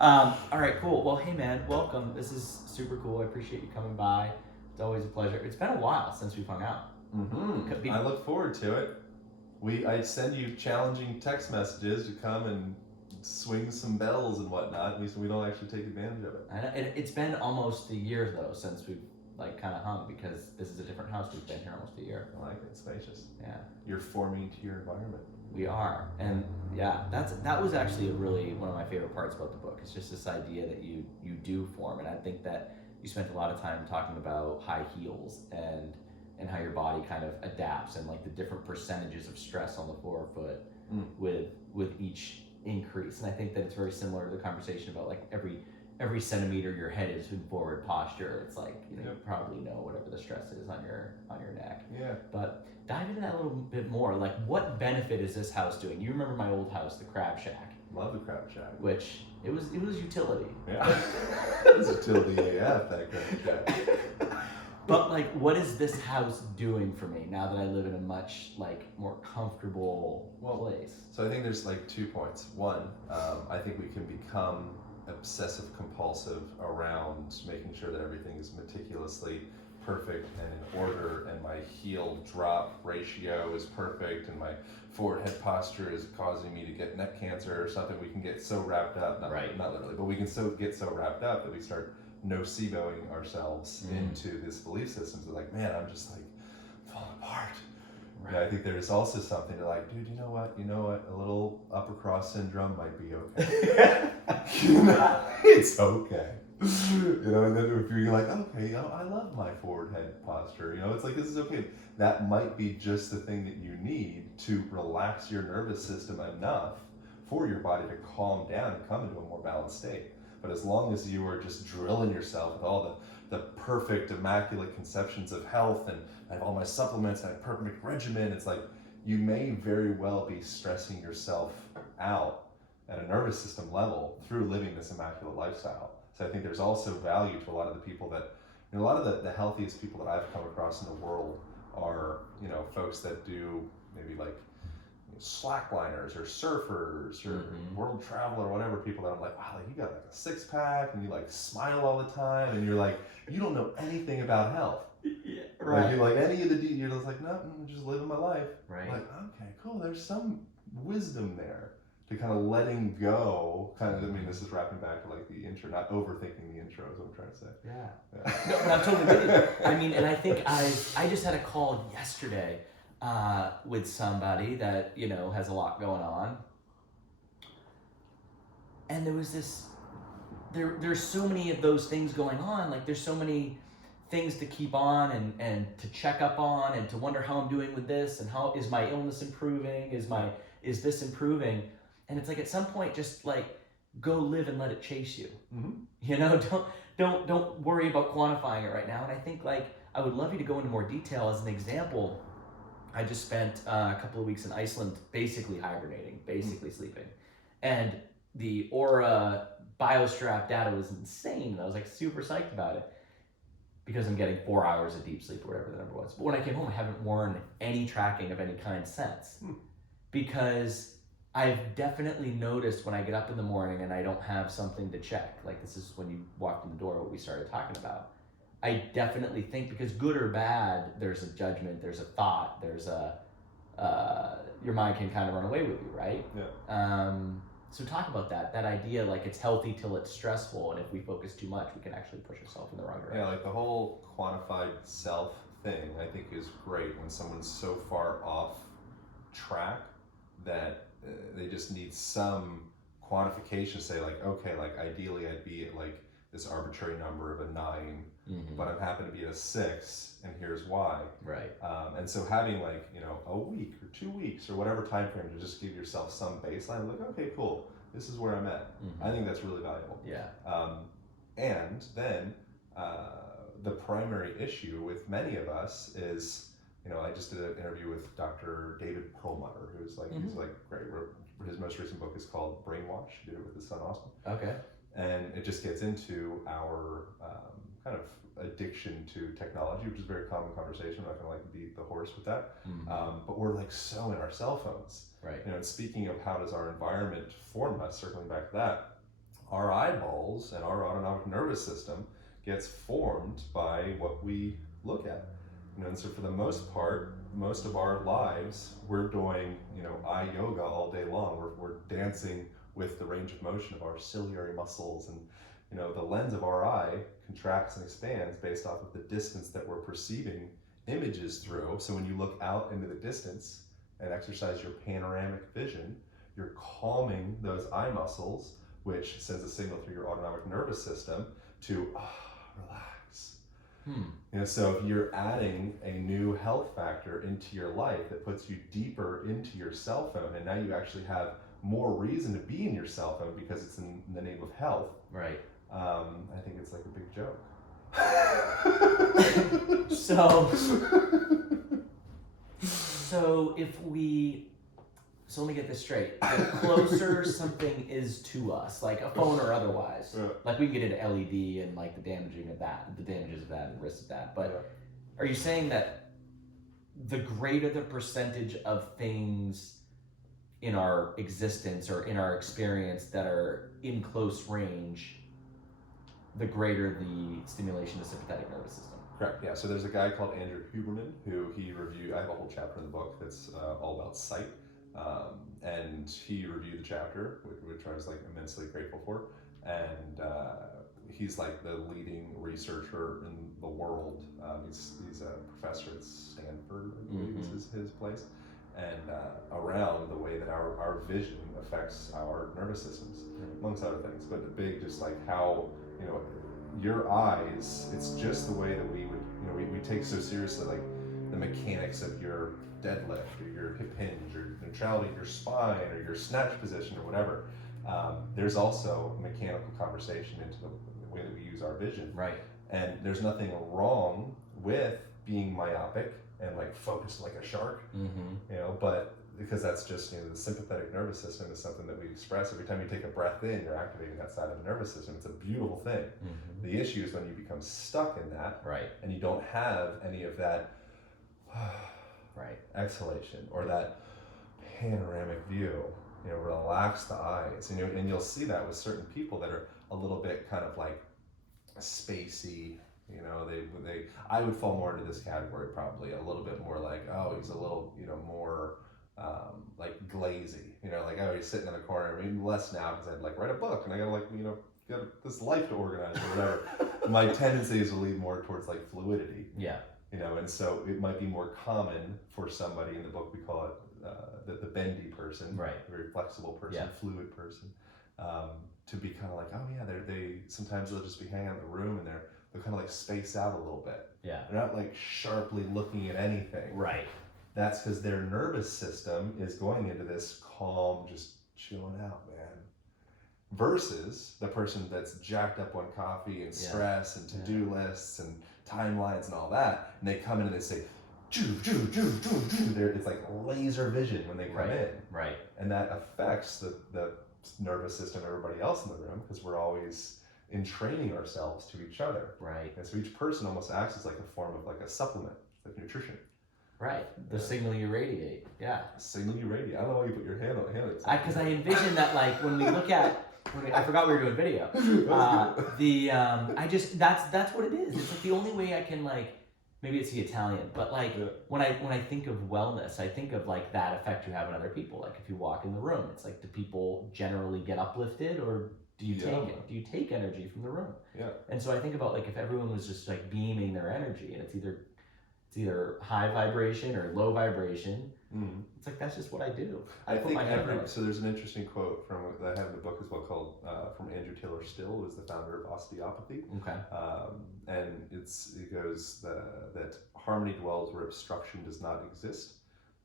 All right, cool. Well, hey man, welcome. This is super cool. I appreciate you coming by. It's always a pleasure. It's been a while since we've hung out. I look forward to it. I send you challenging text messages to come and swing some bells and whatnot. We don't actually take advantage of it. I know, it's been almost a year though since we've kind of hung, because this is a different house. We've been here almost a year. I like it. It's spacious. Yeah. You're forming to your environment. We are, and yeah, that was actually really one of my favorite parts about the book. It's just this idea that you do form, and I think that you spent a lot of time talking about high heels and how your body kind of adapts, and like the different percentages of stress on the forefoot with each increase. And I think that it's very similar to the conversation about like every centimeter your head is in forward posture. It's like you probably know whatever the stress is on your neck. Yeah. But dive into that a little bit more. Like, what benefit is this house doing? You remember my old house, the Crab Shack. Love the Crab Shack. Which it was utility. Yeah. It was utility AF, that Crab Shack. But like, what is this house doing for me now that I live in a much more comfortable place? So I think there's 2 points. One, I think we can become obsessive compulsive around making sure that everything is meticulously perfect and in order, and my heel drop ratio is perfect, and my forward head posture is causing me to get neck cancer or something. We can get so wrapped up, not literally, but we can get so wrapped up that we start noceboing ourselves into this belief system. So man, I'm just falling apart. Right. Yeah, I think there's also something to dude, you know what, a little upper cross syndrome might be okay. It's okay. And then if you're okay, I love my forward head posture, it's this is okay. That might be just the thing that you need to relax your nervous system enough for your body to calm down and come into a more balanced state. But as long as you are just drilling yourself with all the perfect, immaculate conceptions of health, and I have all my supplements and I have perfect regimen, it's you may very well be stressing yourself out at a nervous system level through living this immaculate lifestyle. So I think there's also value to a lot of the people that, a lot of the healthiest people that I've come across in the world are, folks that do maybe slackliners or surfers or world travel or whatever, people that I'm wow, you got a six pack and you smile all the time, and you're you don't know anything about health. Yeah, right. You're any of the you're just no, I'm just living my life. Right. Okay, cool. There's some wisdom there to kind of letting go. This is wrapping back to the intro, not overthinking the intro is what I'm trying to say. Yeah. No, but I'm totally with you. And I think I just had a call yesterday with somebody that has a lot going on, and there was this there's so many of those things going on. There's so many things to keep on and to check up on, and to wonder how I'm doing with this, and how is my illness improving, is this improving. And it's at some point, just go live and let it chase you. Don't worry about quantifying it right now. And I think I would love you to go into more detail. As an example, I just spent a couple of weeks in Iceland basically hibernating, basically sleeping. And the Aura BioStrap data was insane. And I was super psyched about it, because I'm getting 4 hours of deep sleep or whatever the number was. But when I came home, I haven't worn any tracking of any kind since. Because I've definitely noticed when I get up in the morning and I don't have something to check, this is when you walked in the door, what we started talking about. I definitely think, because good or bad, there's a judgment, there's a thought, there's your mind can kind of run away with you, right? Yeah. So talk about that idea, it's healthy till it's stressful, and if we focus too much, we can actually push ourselves in the wrong direction. Yeah, the whole quantified self thing, I think, is great when someone's so far off track that they just need some quantification to say okay, ideally I'd be at this arbitrary number of a 9, but I'm happen to be at a 6, and here's why. Right. And so having a week or 2 weeks or whatever time frame to just give yourself some baseline, okay, cool, this is where I'm at. I think that's really valuable. Yeah. And then the primary issue with many of us is, I just did an interview with Dr. David Perlmutter, who's he's great. His most recent book is called Brainwash. He did it with his son Austin. Okay. And it just gets into our kind of addiction to technology, which is a very common conversation. I'm not going to beat the horse with that. But we're so in our cell phones. Right. And speaking of how does our environment form us, circling back to that, our eyeballs and our autonomic nervous system gets formed by what we look at. And so for the most part, most of our lives, we're doing, eye yoga all day long. We're dancing with the range of motion of our ciliary muscles, and the lens of our eye contracts and expands based off of the distance that we're perceiving images through. So when you look out into the distance and exercise your panoramic vision, you're calming those eye muscles, which sends a signal through your autonomic nervous system to relax. So if you're adding a new health factor into your life that puts you deeper into your cell phone, and now you actually have more reason to be in your cell phone because it's in the name of health. Right. I think it's like a big joke. So let me get this straight. The closer something is to us, like a phone or otherwise, like we can get into LED and like the damages of that and risks of that. But are you saying that the greater the percentage of things in our existence or in our experience that are in close range, the greater the stimulation of the sympathetic nervous system? Correct, yeah. So there's a guy called Andrew Huberman who he reviewed. I have a whole chapter in the book that's all about sight. And he reviewed the chapter, which I was like immensely grateful for. And he's like the leading researcher in the world. He's a professor at Stanford, I believe is his place. And around the way that our vision affects our nervous systems, amongst other things. But the big, just like how, your eyes, it's just the way that we would, we take so seriously, like the mechanics of your deadlift or your hip hinge or neutrality of your spine or your snatch position or whatever. There's also a mechanical conversation into the way that we use our vision. Right. And there's nothing wrong with being myopic and like focused like a shark, but because that's just, the sympathetic nervous system is something that we express. Every time you take a breath in, you're activating that side of the nervous system. It's a beautiful thing. The issue is when you become stuck in that, and you don't have any of that exhalation or that panoramic view. Relax the eyes, and you'll see that with certain people that are a little bit kind of like spacey. I would fall more into this category, probably a little bit more like, oh, he's a little, more like glazy, like, oh, he's sitting in the corner. I mean, less now because I'd like write a book and I gotta got this life to organize or whatever. My tendency is to lead more towards like fluidity. Yeah. And so it might be more common for somebody, in the book we call it the bendy person, right? A very flexible person, fluid person, to be kind of like, oh yeah, they sometimes they'll just be hanging out in the room and they'll kind of like space out a little bit. Yeah. They're not like sharply looking at anything. Right. That's because their nervous system is going into this calm, just chilling out, man. Versus the person that's jacked up on coffee and stress and to-do lists and timelines and all that, and they come in and they say, it's like laser vision when they come in. Right. And that affects the nervous system of everybody else in the room, because we're always entraining ourselves to each other. Right. And so each person almost acts as like a form of like a supplement, like nutrition. Right. The signal you radiate. Yeah. Signal you radiate. I don't know why you put your hand on it. Because I envision that, like, when we look at, I forgot we were doing video. That's what it is. It's like the only way I can, like, maybe it's the Italian, but like when I think of wellness, I think of like that effect you have on other people. Like if you walk in the room, it's like, do people generally get uplifted, or do you take energy from the room? Yeah. And so I think about, like, if everyone was just like beaming their energy, and it's either high vibration or low vibration. It's like, that's just what I do. I think so there's an interesting quote that I have in the book as well, called from Andrew Taylor Still, who is the founder of osteopathy. Okay. And it goes that harmony dwells where obstruction does not exist.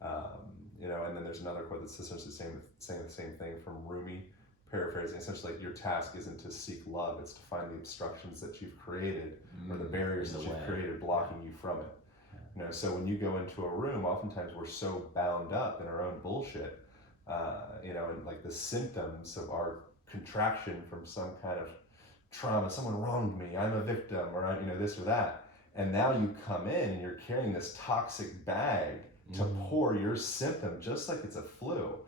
And then there's another quote that's essentially saying the same thing from Rumi, paraphrasing, essentially like, your task isn't to seek love, it's to find the obstructions that you've created, or the barriers that you've created blocking you from it. So when you go into a room, oftentimes we're so bound up in our own bullshit, and like the symptoms of our contraction from some kind of trauma, someone wronged me, I'm a victim, or this or that. And now you come in and you're carrying this toxic bag to pour your symptom, just like it's a flu,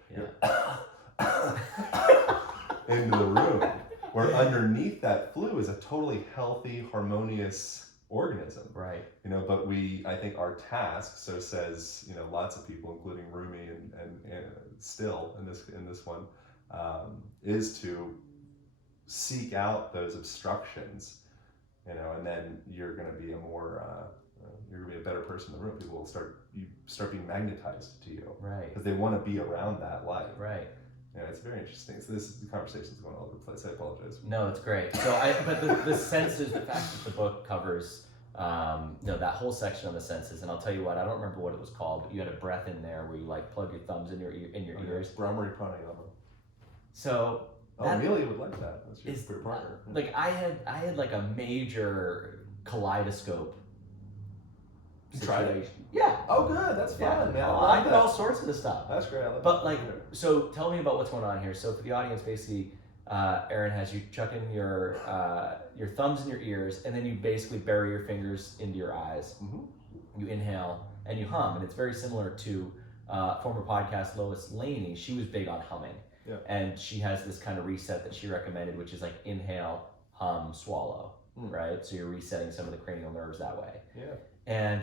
into the room. where underneath that flu is a totally healthy, harmonious organism. Right. You know, but I think our task, so says, you know, lots of people, including Rumi and still in this one, is to seek out those obstructions, you know, and then you're going to be you're going to be a better person in the room. People will start being magnetized to you, right? Because they want to be around that light, right? Yeah, it's very interesting. So the conversation's going all over the place. I apologize. No, it's great. So but the senses, the fact that the book covers, that whole section on the senses, and I'll tell you what, I don't remember what it was called, but you had a breath in there where you like plug your thumbs in your ears. Brahmari pranayama. So. Amelia would like that. That's your partner. Like I had like a major kaleidoscope. You tried it? Yeah. Oh, good. That's fun, man. I did all sorts of this stuff. That's great. But like, so tell me about what's going on here. So for the audience, basically, Aaron has you chuck in your thumbs in your ears, and then you basically bury your fingers into your eyes. Mm-hmm. You inhale and you hum, and it's very similar to former podcast Lois Laney. She was big on humming. Yeah. And she has this kind of reset that she recommended, which is like inhale, hum, swallow, right? So you're resetting some of the cranial nerves that way. Yeah. And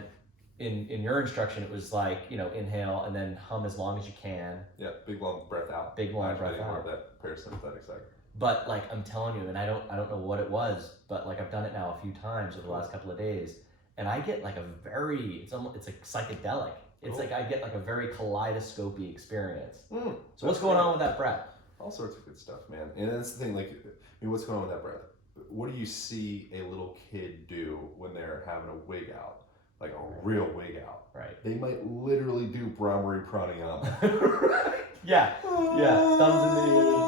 in your instruction, it was like, inhale and then hum as long as you can. Yeah, big long breath out. Big long breath out. More of that parasympathetic side. But like I'm telling you, and I don't know what it was, but like I've done it now a few times over the last couple of days, and I get like it's like psychedelic. It's like I get like a very kaleidoscopy experience. So what's going on with that breath? All sorts of good stuff, man. And that's the thing, like, what's going on with that breath? What do you see a little kid do when they're having a wig out? Like a real wig out. Right. They might literally do Brahmari pranayama. Right. Yeah. Yeah. Thumbs in the ears.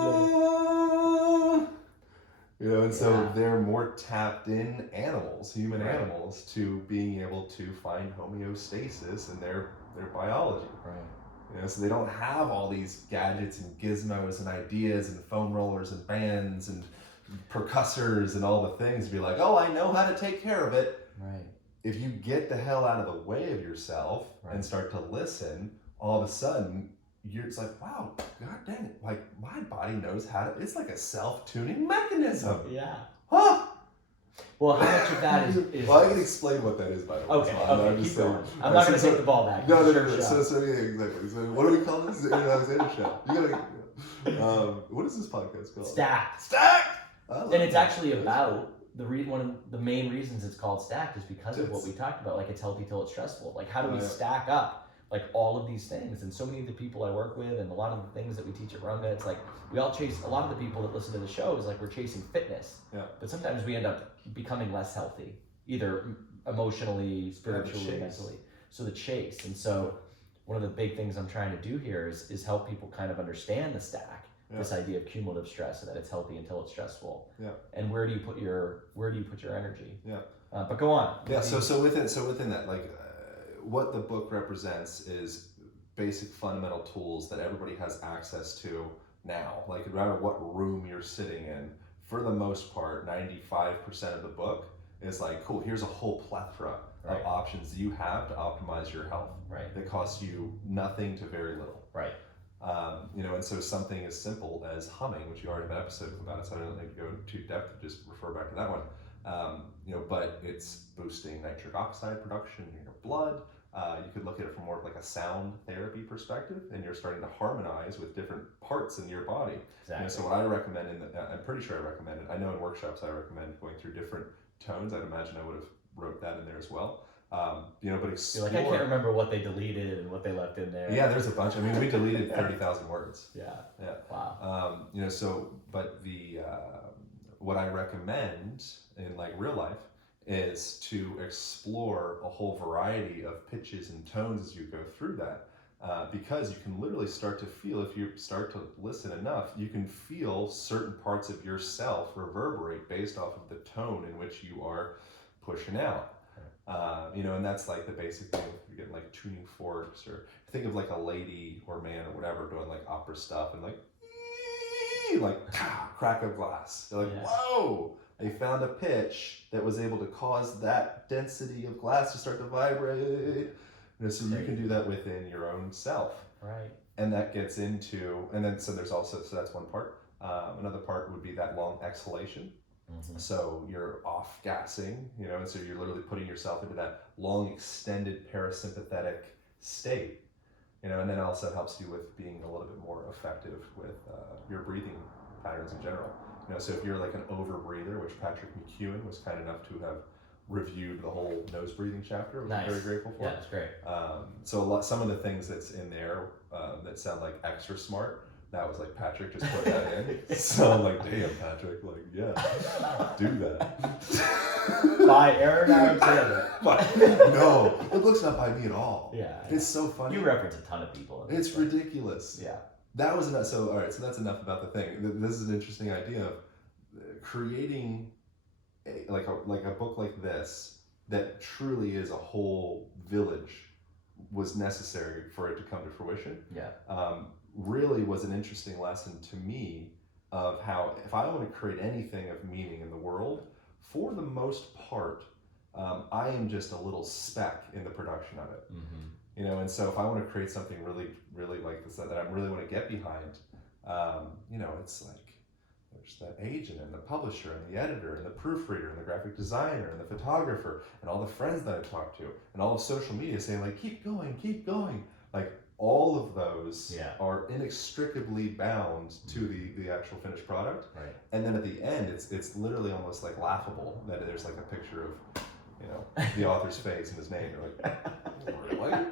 You know, and so they're more tapped in human animals, to being able to find homeostasis in their biology. Right. You know, so they don't have all these gadgets and gizmos and ideas and foam rollers and bands and percussors and all the things to be like, oh, I know how to take care of it. Right. If you get the hell out of the way of yourself and start to listen, all of a sudden, it's like, wow, god dang it, like my body knows how to, it's like a self-tuning mechanism. Yeah. Huh? Well, how much of that is Well, I can explain what that is, by the way. Okay, keep going. I'm not going to take the ball back. No. So yeah, exactly. So what do we call this? Alexander show. You gotta. What is this podcast called? Stacked. And it's actually about one of the main reasons it's called Stacked is because of what we talked about. Like it's healthy till it's stressful. Like how do we stack up like all of these things? And so many of the people I work with and a lot of the things that we teach at Runga, it's like we all chase, a lot of the people that listen to the show is like we're chasing fitness. Yeah. But sometimes we end up becoming less healthy, either emotionally, spiritually, mentally. So the chase. And so one of the big things I'm trying to do here is help people kind of understand the stack. This idea of cumulative stress and that it's healthy until it's stressful. Yeah. And where do you put your energy? Yeah. But go on. Yeah. So within that, like, what the book represents is basic fundamental tools that everybody has access to now. Like no matter what room you're sitting in, for the most part, 95% of the book is like, cool. Here's a whole plethora of options you have to optimize your health. Right. That costs you nothing to very little. Right. And so something as simple as humming, which you already have an episode about it, so I don't need to go into depth, just refer back to that one. But it's boosting nitric oxide production in your blood. You could look at it from more of like a sound therapy perspective, and you're starting to harmonize with different parts in your body. Exactly. So what I recommend, I'm pretty sure I recommend it. I know in workshops I recommend going through different tones. I'd imagine I would have wrote that in there as well. But explore. You're like, I can't remember what they deleted and what they left in there. Yeah, there's a bunch. I mean, we deleted 30,000 words. Yeah. Yeah. Wow. But what I recommend in like real life is to explore a whole variety of pitches and tones as you go through that. Because you can literally start to feel, if you start to listen enough, you can feel certain parts of yourself reverberate based off of the tone in which you are pushing out. And that's like the basic thing. You're getting like tuning forks, or think of like a lady or man or whatever doing like opera stuff and like crack of glass. They're like, whoa! They found a pitch that was able to cause that density of glass to start to vibrate. So you can do that within your own self. Right. And that gets into, so that's one part. Another part would be that long exhalation. Mm-hmm. So you're off gassing, and so you're literally putting yourself into that long extended parasympathetic state, and then also helps you with being a little bit more effective with your breathing patterns in general. So if you're like an over breather, which Patrick McEwen was kind enough to have reviewed the whole nose breathing chapter, which I'm very grateful for. Yeah, it's great. So some of the things that's in there that sound like extra smart, that was like Patrick just put that in. So I'm like, damn, Patrick, like, yeah, do that. By Aaron Alexander. No, it looks not by me at all. Yeah. It's so funny. You reference a ton of people. It's ridiculous. Yeah. That was enough. So, all right, so that's enough about the thing. This is an interesting idea of creating like a book like this that truly is a whole village was necessary for it to come to fruition. Yeah. Really was an interesting lesson to me of how if I want to create anything of meaning in the world, for the most part, I am just a little speck in the production of it. Mm-hmm. And so if I want to create something really, really like this that I really want to get behind, it's like there's the agent and the publisher and the editor and the proofreader and the graphic designer and the photographer and all the friends that I've talked to and all of social media saying like, keep going. Like all of those are inextricably bound to the actual finished product. Right. And then at the end, it's literally almost like laughable that there's like a picture of, the author's face and his name. You're like, really?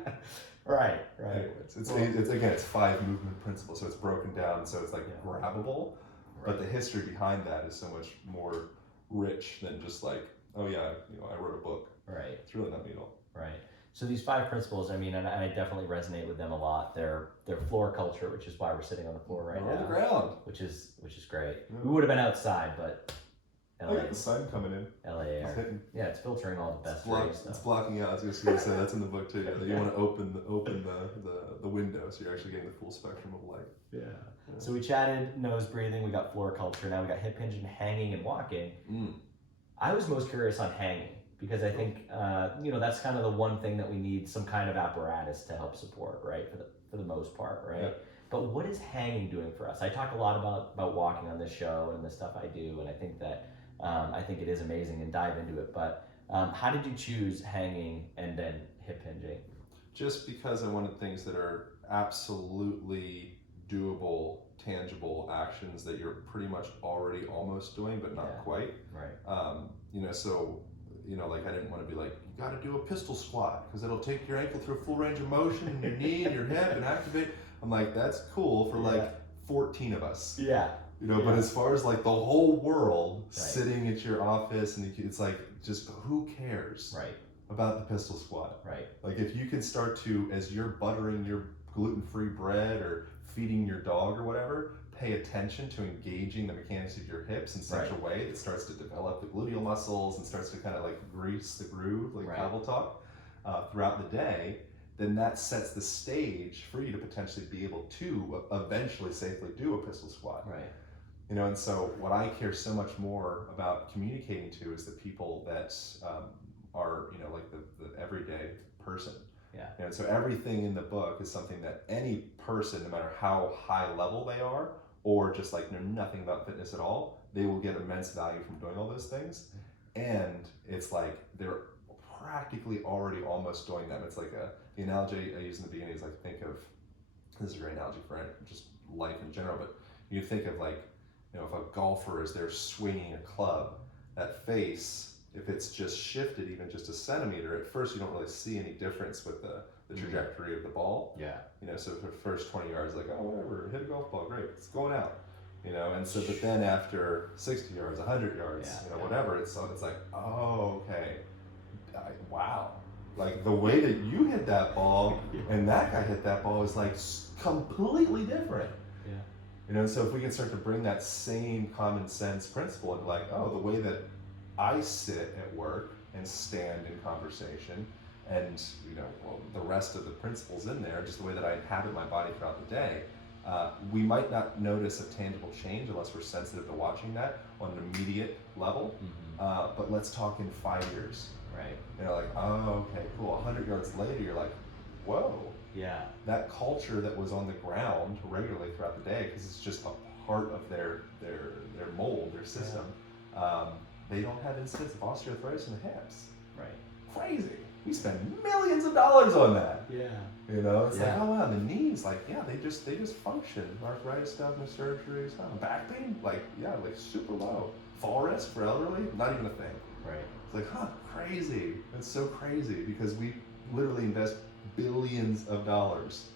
Right. Anyways, it's 5 movement principles, so it's broken down, so it's like grabbable. Right. But the history behind that is so much more rich than just like, oh yeah, I wrote a book. Right. It's really not me at all. Right. So these 5 principles, I mean, and I definitely resonate with them a lot. They're floor culture, which is why we're sitting on the floor right now. On the ground. Which is great. Yeah. We would have been outside, but I got the sun coming in. LA air. Yeah, it's filtering all the best rays. It's blocking out. I was just going to say that's in the book too. That you want to open the window so you're actually getting the full spectrum of light. Yeah. So we chatted nose breathing. We got floor culture. Now we got hip hinging, hanging, and walking. I was most curious on hanging because I think that's kind of the one thing that we need some kind of apparatus to help support, right? For the most part, right? Yeah. But what is hanging doing for us? I talk a lot about walking on this show and the stuff I do, and I think that. I think it is amazing and dive into it, but how did you choose hanging and then hip hinging? Just because I wanted things that are absolutely doable, tangible actions that you're pretty much already almost doing, but not quite. Right. Like I didn't want to be like, you got to do a pistol squat because it'll take your ankle through full range of motion and your knee and your hip and activate. I'm like, that's cool for like 14 of us. Yeah. But as far as like the whole world sitting at your office and it's like, just who cares about the pistol squat? Right. Like if you can start to, as you're buttering your gluten-free bread or feeding your dog or whatever, pay attention to engaging the mechanics of your hips in such a way that starts to develop the gluteal muscles and starts to kind of like grease the groove, like Pavel talk, throughout the day, then that sets the stage for you to potentially be able to eventually safely do a pistol squat. Right. And so what I care so much more about communicating to is the people that are, like the everyday person. Yeah. And so everything in the book is something that any person, no matter how high level they are, or just like know nothing about fitness at all, they will get immense value from doing all those things. And it's like they're practically already almost doing them. It's like the analogy I used in the beginning is like, think of, this is a great analogy for just life in general, but you think of like, if a golfer is there swinging a club, that face, if it's just shifted even just a centimeter, at first you don't really see any difference with the trajectory of the ball. Yeah. So for the first 20 yards, like, oh, whatever, hit a golf ball, great, it's going out. And so, but then after 60 yards, 100 yards, whatever, it's like, oh, okay, wow. Like the way that you hit that ball and that guy hit that ball is like completely different. So if we can start to bring that same common sense principle into like, oh, the way that I sit at work and stand in conversation and, the rest of the principles in there, just the way that I inhabit my body throughout the day, we might not notice a tangible change unless we're sensitive to watching that on an immediate level. But let's talk in 5 years. Right. Like, oh, okay, cool. 100 yards later, you're like, whoa. Yeah. That culture that was on the ground regularly throughout the day, because it's just a part of their mold, their system. They don't have incidents of osteoarthritis in the hips. Right. Crazy. We spend millions of dollars on that. Yeah. You know, it's like, Yeah. oh wow, the knees, like, yeah, they just function. Arthritis stuff, no surgeries, back pain, like, yeah, like super low. Fall risk for elderly, not even a thing. Right. It's like, crazy. It's so crazy because we literally invest billions of dollars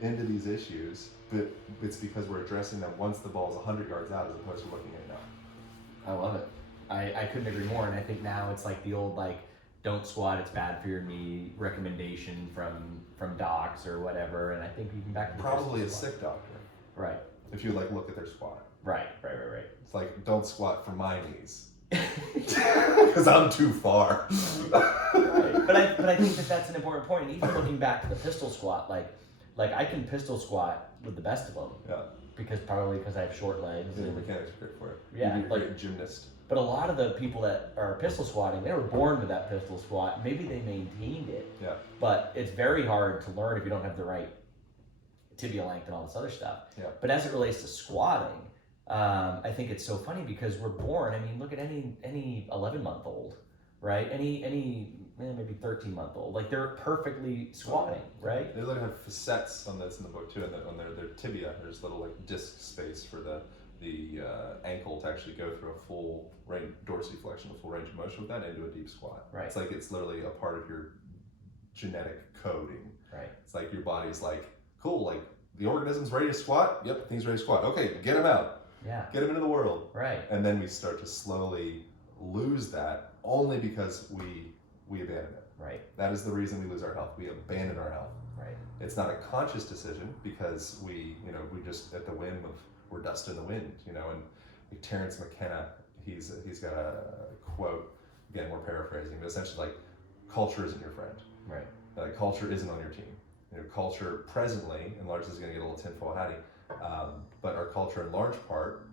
into these issues, but it's because we're addressing them once the ball's 100 yards out as opposed to looking at it now. I love it. I couldn't agree more. And I think now it's like the old, like, don't squat, it's bad for your knee recommendation from docs or whatever. And I think you can back to probably a sick doctor. Right. If you like look at their squat. Right. It's like, don't squat for my knees. Because I'm too far. Right. But I think that's an important point. And even looking back to the pistol squat, like I can pistol squat with the best of them. Yeah. Because I have short legs. The mechanics are great for it. Yeah. You're a great gymnast. But a lot of the people that are pistol squatting, they were born with that pistol squat. Maybe they maintained it. Yeah. But it's very hard to learn if you don't have the right tibia length and all this other stuff. Yeah. But as it relates to squatting, I think it's so funny because we're born. I mean, look at any 11-month-old, right? Any maybe 13-month-old. Like they're perfectly squatting, right? They literally have facets on that's in the book too, and on their tibia. There's little like disc space for the ankle to actually go through a full dorsiflexion, a full range of motion with that into a deep squat. Right. It's like it's literally a part of your genetic coding. Right. It's like your body's like, cool, like the organism's ready to squat. Yep, thing's ready to squat. Okay, get him out. Yeah. Get him into the world. Right. And then we start to slowly lose that only because we abandon it. Right. That is the reason we lose our health. We abandon our health. Right. It's not a conscious decision because we just at the whim of we're dust in the wind, and like Terrence McKenna, he's got a quote, again, we're paraphrasing, but essentially like, culture isn't your friend. Right. Culture isn't on your team. Culture presently, and large, this is going to get a little tinfoil hatty, but our culture in large part,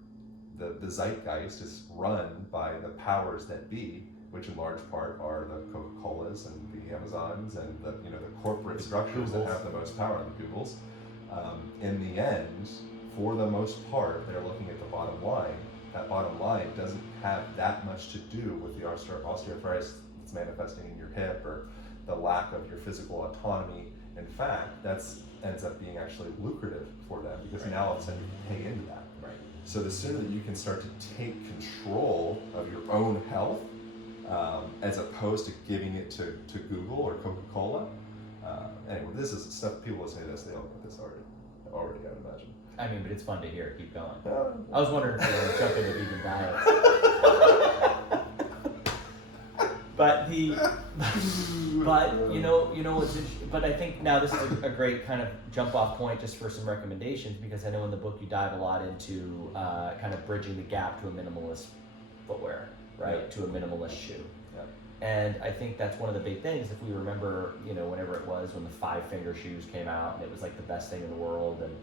the zeitgeist is run by the powers that be, which in large part are the Coca-Colas and the Amazons and the corporate structures that have the most power, the Googles. In the end, for the most part, they're looking at the bottom line. That bottom line doesn't have that much to do with the osteoarthritis that's manifesting in your hip or the lack of your physical autonomy. In fact, that ends up being actually lucrative for them because now all of a sudden you can pay into that. Right. So the sooner that you can start to take control of your own health, as opposed to giving it to Google or Coca-Cola. Anyway, this is stuff people listening to this, they all know this already, I would imagine. I mean, but it's fun to hear. Keep going. I was wondering if you were going to jump into vegan diets. But but I think now this is a great kind of jump off point just for some recommendations, because I know in the book you dive a lot into kind of bridging the gap to a minimalist footwear, right? Yeah. To a minimalist shoe. Yeah. And I think that's one of the big things. If we remember, whenever it was when the 5-finger shoes came out and it was like the best thing in the world, and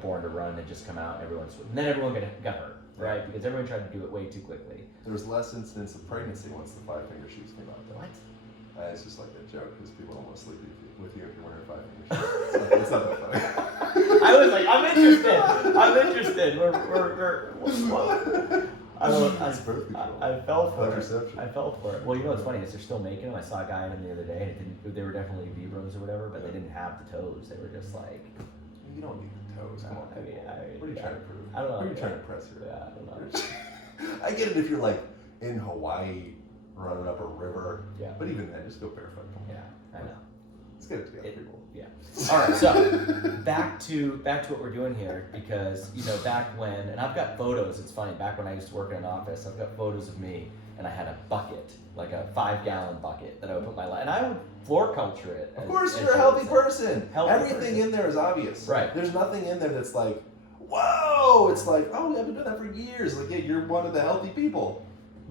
Born to Run had just come out and then everyone got hurt, right? Because everyone tried to do it way too quickly. There was less incidence of pregnancy once the 5-finger shoes came out, though. What? It's just like a joke because people don't want to sleep with you if you're wearing 5-finger shoes. It's not that funny. I was like, I'm interested. I fell for it. I fell for it. Well, what's funny is they're still making them. I saw a guy in them the other day, and they were definitely Vibrams or whatever, but they didn't have the toes. They were just like. You don't need the toes. Come on. I mean, what are you trying to prove? I don't know. What are you trying to press here? Yeah, I don't know. I get it if you're like in Hawaii running up a river. Yeah. But even then, just go barefoot. Yeah, I know. Let's get it together, people. Yeah. All right. So back to what we're doing here, because back when, and I've got photos. It's funny. Back when I used to work in an office, I've got photos of me, and I had a bucket, like a 5-gallon bucket that I would put my and I would floor culture it. Of course, you're a healthy person. Everything person. in there is obvious. Right. There's nothing in there that's like, whoa. It's like, oh, I've been doing that for years. Like, yeah, you're one of the healthy people.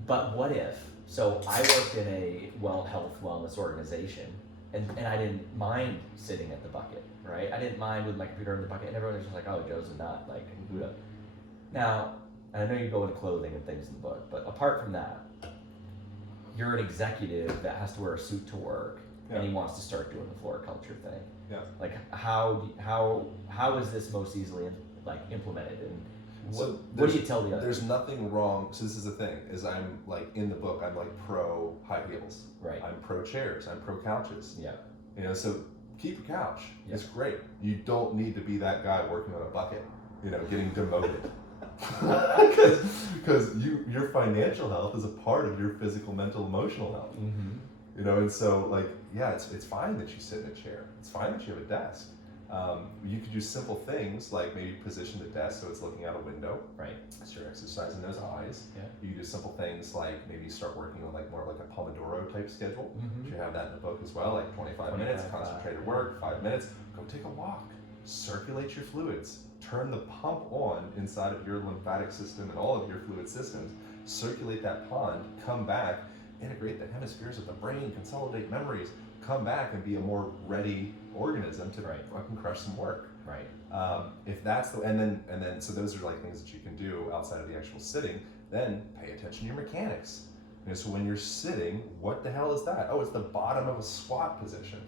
But what if? So I worked in a health wellness organization, and I didn't mind sitting at the bucket, right? I didn't mind with my computer in the bucket, and everyone was just like, oh, Joe's a nut, like, Buddha. Now, I know you go into clothing and things in the book, but apart from that, you're an executive that has to wear a suit to work, and he wants to start doing the floor culture thing. Yeah. Like, how is this most easily implemented? And What do you tell the others? There's nothing wrong. So this is the thing, is I'm like, in the book, I'm like pro high heels. Right. I'm pro chairs. I'm pro couches. Yeah. You know, so keep a couch. Yeah. It's great. You don't need to be that guy working on a bucket, you know, getting demoted. Because your financial health is a part of your physical, mental, emotional health. Mm-hmm. You know, and so like, yeah, it's fine that you sit in a chair. It's fine that you have a desk. You could do simple things like maybe position the desk so it's looking out a window. Right. So you're exercising those eyes. Yeah. You can do simple things like maybe start working on like more like a Pomodoro type schedule. Mm-hmm. You have that in the book as well, like 25 minutes, concentrated work, 5 minutes. Go take a walk, circulate your fluids, turn the pump on inside of your lymphatic system and all of your fluid systems, circulate that pond, come back, integrate the hemispheres of the brain, consolidate memories, come back and be a more ready organism to fucking crush some work. Right. If that's the and then so those are like things that you can do outside of the actual sitting. Then pay attention to your mechanics. You know, so when you're sitting, what the hell is that? Oh, it's the bottom of a squat position.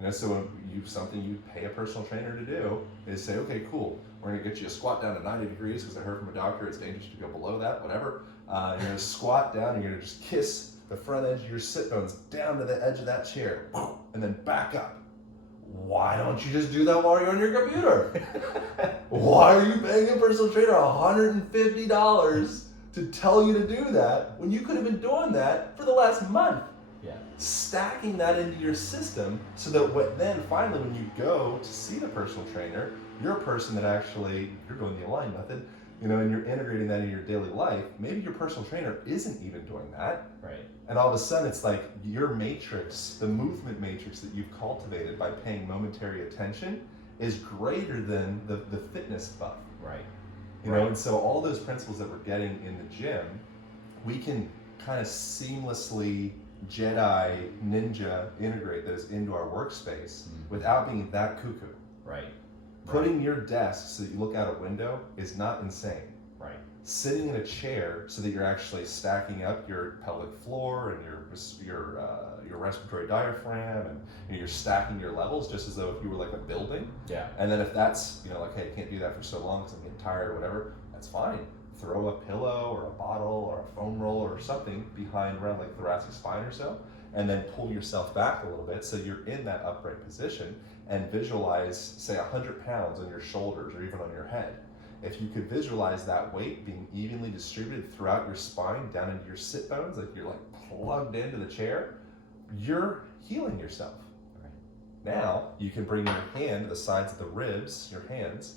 You know, so when something you pay a personal trainer to do is say, okay, cool, we're gonna get you a squat down to 90 degrees because I heard from a doctor it's dangerous to go below that, whatever. You're gonna squat down and you're gonna just kiss the front edge of your sit bones down to the edge of that chair, and then back up. Why don't you just do that while you're on your computer? Why are you paying a personal trainer $150 to tell you to do that when you could have been doing that for the last month? Yeah. Stacking that into your system so that then finally when you go to see the personal trainer, you're a person that actually, you're doing the align method, you know, and you're integrating that in your daily life. Maybe your personal trainer isn't even doing that. Right. And all of a sudden it's like your matrix, the movement matrix that you've cultivated by paying momentary attention is greater than the fitness buff. Right. You know, and so all those principles that we're getting in the gym, we can kind of seamlessly Jedi ninja integrate those into our workspace without being that cuckoo. Right. Putting your desk so that you look out a window is not insane. Right. Sitting in a chair so that you're actually stacking up your pelvic floor and your respiratory diaphragm and you're stacking your levels just as though if you were like a building. Yeah. And then if that's, you know, like, hey, I can't do that for so long because I'm getting tired or whatever, that's fine. Throw a pillow or a bottle or a foam roll or something behind around like thoracic spine or so, and then pull yourself back a little bit so you're in that upright position and visualize, say, 100 pounds on your shoulders or even on your head. If you could visualize that weight being evenly distributed throughout your spine down into your sit bones, like you're like plugged into the chair, you're healing yourself. Right. Now you can bring your hand to the sides of the ribs, your hands,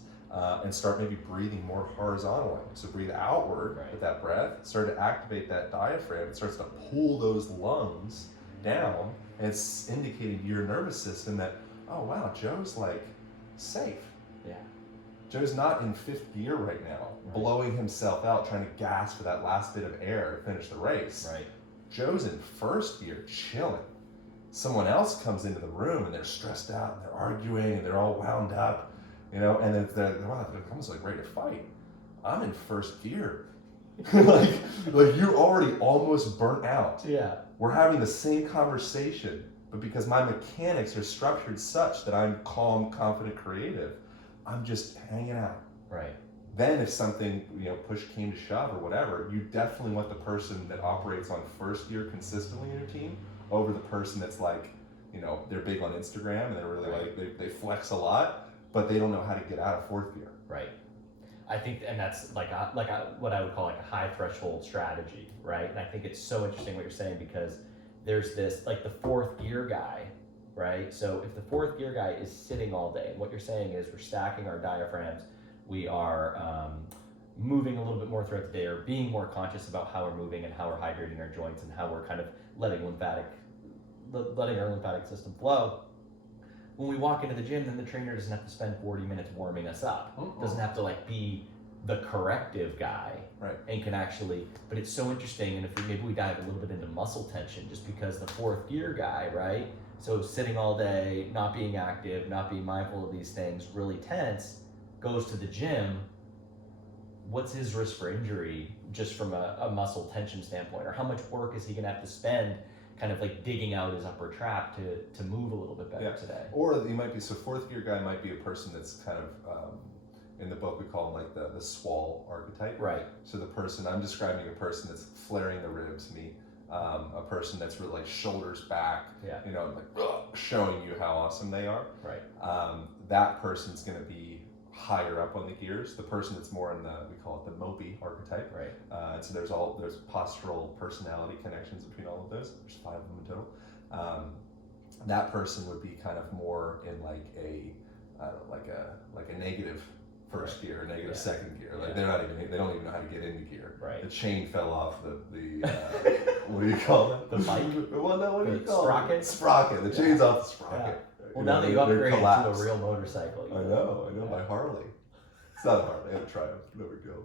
and start maybe breathing more horizontally. So breathe outward with that breath, start to activate that diaphragm, it starts to pull those lungs down, and it's indicating to your nervous system that, oh wow, Joe's like safe. Yeah. Joe's not in fifth gear right now, blowing himself out, trying to gasp for that last bit of air to finish the race. Right. Joe's in first gear, chilling. Someone else comes into the room and they're stressed out and they're arguing and they're all wound up, you know, and then they're almost like ready to fight. I'm in first gear. like you're already almost burnt out. Yeah. We're having the same conversation, but because my mechanics are structured such that I'm calm, confident, creative, I'm just hanging out. Right. Then if something, you know, push came to shove or whatever, you definitely want the person that operates on first gear consistently in your team over the person that's like, you know, they're big on Instagram and they're really like, they flex a lot, but they don't know how to get out of fourth gear. Right. I think, and that's like what I would call like a high threshold strategy, right? And I think it's so interesting what you're saying because there's this, like the fourth gear guy, right? So if the fourth gear guy is sitting all day, and what you're saying is we're stacking our diaphragms, we are moving a little bit more throughout the day, or being more conscious about how we're moving and how we're hydrating our joints and how we're kind of letting our lymphatic system flow. When we walk into the gym, then the trainer doesn't have to spend 40 minutes warming us up. Doesn't have to like be the corrective guy, right? And can actually, but it's so interesting. And if maybe we dive a little bit into muscle tension, just because the fourth gear guy, right? So sitting all day, not being active, not being mindful of these things, really tense, goes to the gym. What's his risk for injury just from a muscle tension standpoint? Or how much work is he gonna have to spend kind of like digging out his upper trap to move a little bit better today? Or you might be, so fourth gear guy might be a person that's kind of In the book, we call them like the swall archetype. Right. So I'm describing a person that's flaring the ribs, a person that's really like shoulders back, Yeah. showing you how awesome they are. Right. That person's going to be higher up on the gears. The person that's more in we call it the mopey archetype. Right. And so there's postural personality connections between all of those. There's 5 of them in total. That person would be kind of more in like a negative first gear, negative second gear. Like they don't even know how to get into gear. Right. The chain fell off the what do you call it? The bike? Well, no, what do you call sprocket? it? Sprocket. The chain's off the sprocket. Yeah. Well, now that you upgrade to a real motorcycle. I know, my Harley. It's not a Harley, I have a Triumph. No big deal.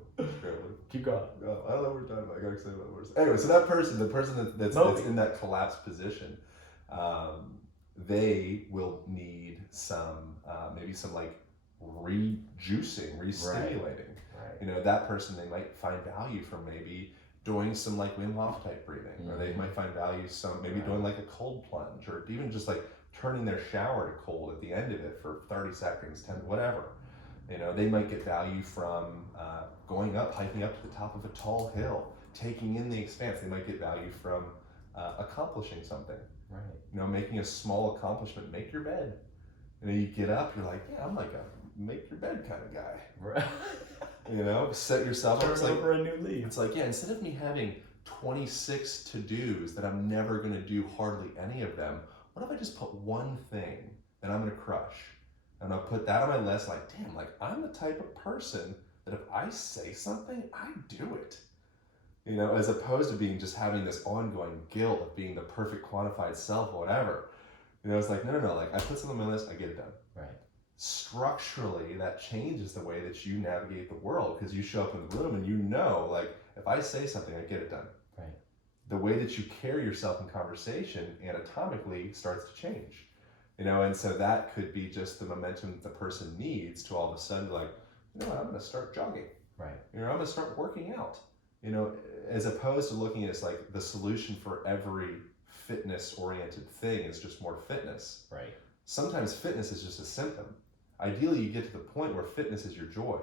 Keep going. No, I don't know what we're talking about. I got excited about the motorcycle. Anyway, so that person, the person that's in that collapsed position, they will need some, maybe some like rejuicing, re-stimulating. Right. That person, they might find value from maybe doing some like Wim Hof type breathing, or they might find value doing like a cold plunge, or even just like turning their shower to cold at the end of it for 30 seconds, 10, whatever. They might get value from hiking up to the top of a tall hill, taking in the expanse. They might get value from accomplishing something. Right. Making a small accomplishment, make your bed. You get up, you're like, yeah, I'm like a make your bed kind of guy. Right. Set yourself up. Turn over a new leaf. It's like, yeah, instead of me having 26 to-dos that I'm never going to do hardly any of them, what if I just put one thing that I'm going to crush? And I'll put that on my list, like, damn, like, I'm the type of person that if I say something, I do it. As opposed to just having this ongoing guilt of being the perfect quantified self or whatever. It's like, no, like, I put something on my list, I get it done. Right. Structurally, that changes the way that you navigate the world, because you show up in the room and like, if I say something, I get it done. Right. The way that you carry yourself in conversation anatomically starts to change. And so that could be just the momentum that the person needs to all of a sudden be like, I'm going to start jogging. Right. I'm going to start working out. As opposed to looking at it as like the solution for every fitness-oriented thing is just more fitness. Right. Sometimes fitness is just a symptom. Ideally, you get to the point where fitness is your joy.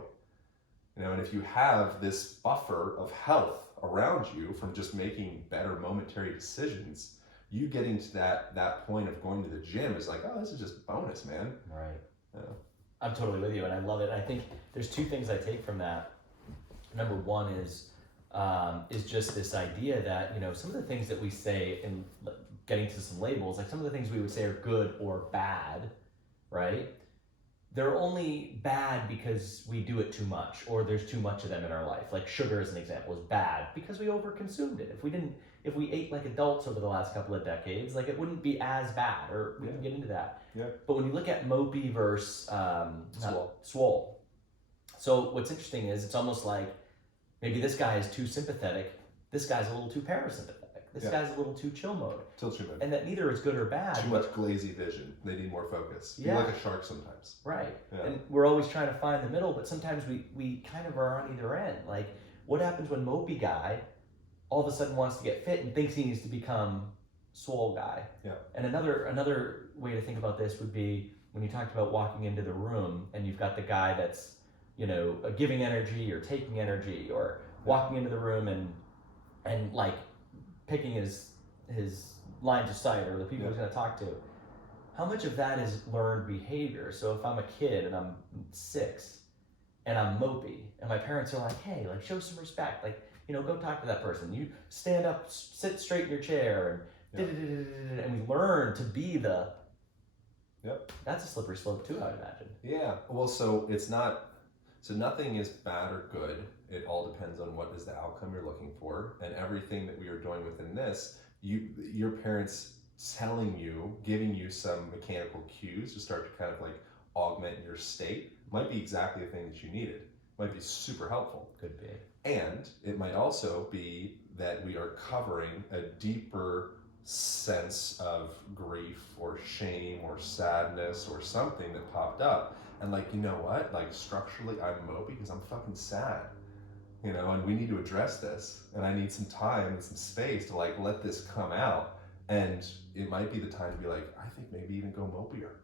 And if you have this buffer of health around you from just making better momentary decisions, you getting to that point of going to the gym is like, oh, this is just bonus, man. Right. Yeah. I'm totally with you, and I love it. I think there's 2 things I take from that. Number one is just this idea that, some of the things that we say, and getting to some labels, like some of the things we would say are good or bad, right? They're only bad because we do it too much, or there's too much of them in our life. Like sugar, as an example, is bad because we overconsumed it. If we ate like adults over the last couple of decades, like it wouldn't be as bad, or we can get into that. Yeah. But when you look at mopey versus swole. So what's interesting is it's almost like maybe this guy is too sympathetic, this guy's a little too parasympathetic, this guy's a little too chill mode. And that neither is good or bad. Too much glazy vision. They need more focus. Yeah. You're like a shark sometimes. Right. Yeah. And we're always trying to find the middle, but sometimes we kind of are on either end. Like, what happens when mopey guy all of a sudden wants to get fit and thinks he needs to become swole guy? Yeah. And another way to think about this would be when you talked about walking into the room and you've got the guy that's, giving energy or taking energy, or walking into the room and like picking his lines of sight, or the people he's going to talk to. How much of that is learned behavior? So if I'm a kid and I'm 6 and I'm mopey and my parents are like, hey, like show some respect, like, go talk to that person. You stand up, sit straight in your chair, and we learn to be the. Yep. That's a slippery slope too, I would imagine. Yeah. Well, so it's not. So nothing is bad or good. It all depends on what is the outcome you're looking for, and everything that we are doing within this. Your parents telling you, giving you some mechanical cues to start to kind of like augment your state might be exactly the thing that you needed. Might be super helpful. Could be. And it might also be that we are covering a deeper sense of grief or shame or sadness or something that popped up. And like, you know what? Like structurally, I'm mopey because I'm fucking sad. And we need to address this. And I need some time and some space to like let this come out. And it might be the time to be like, I think maybe even go mopier.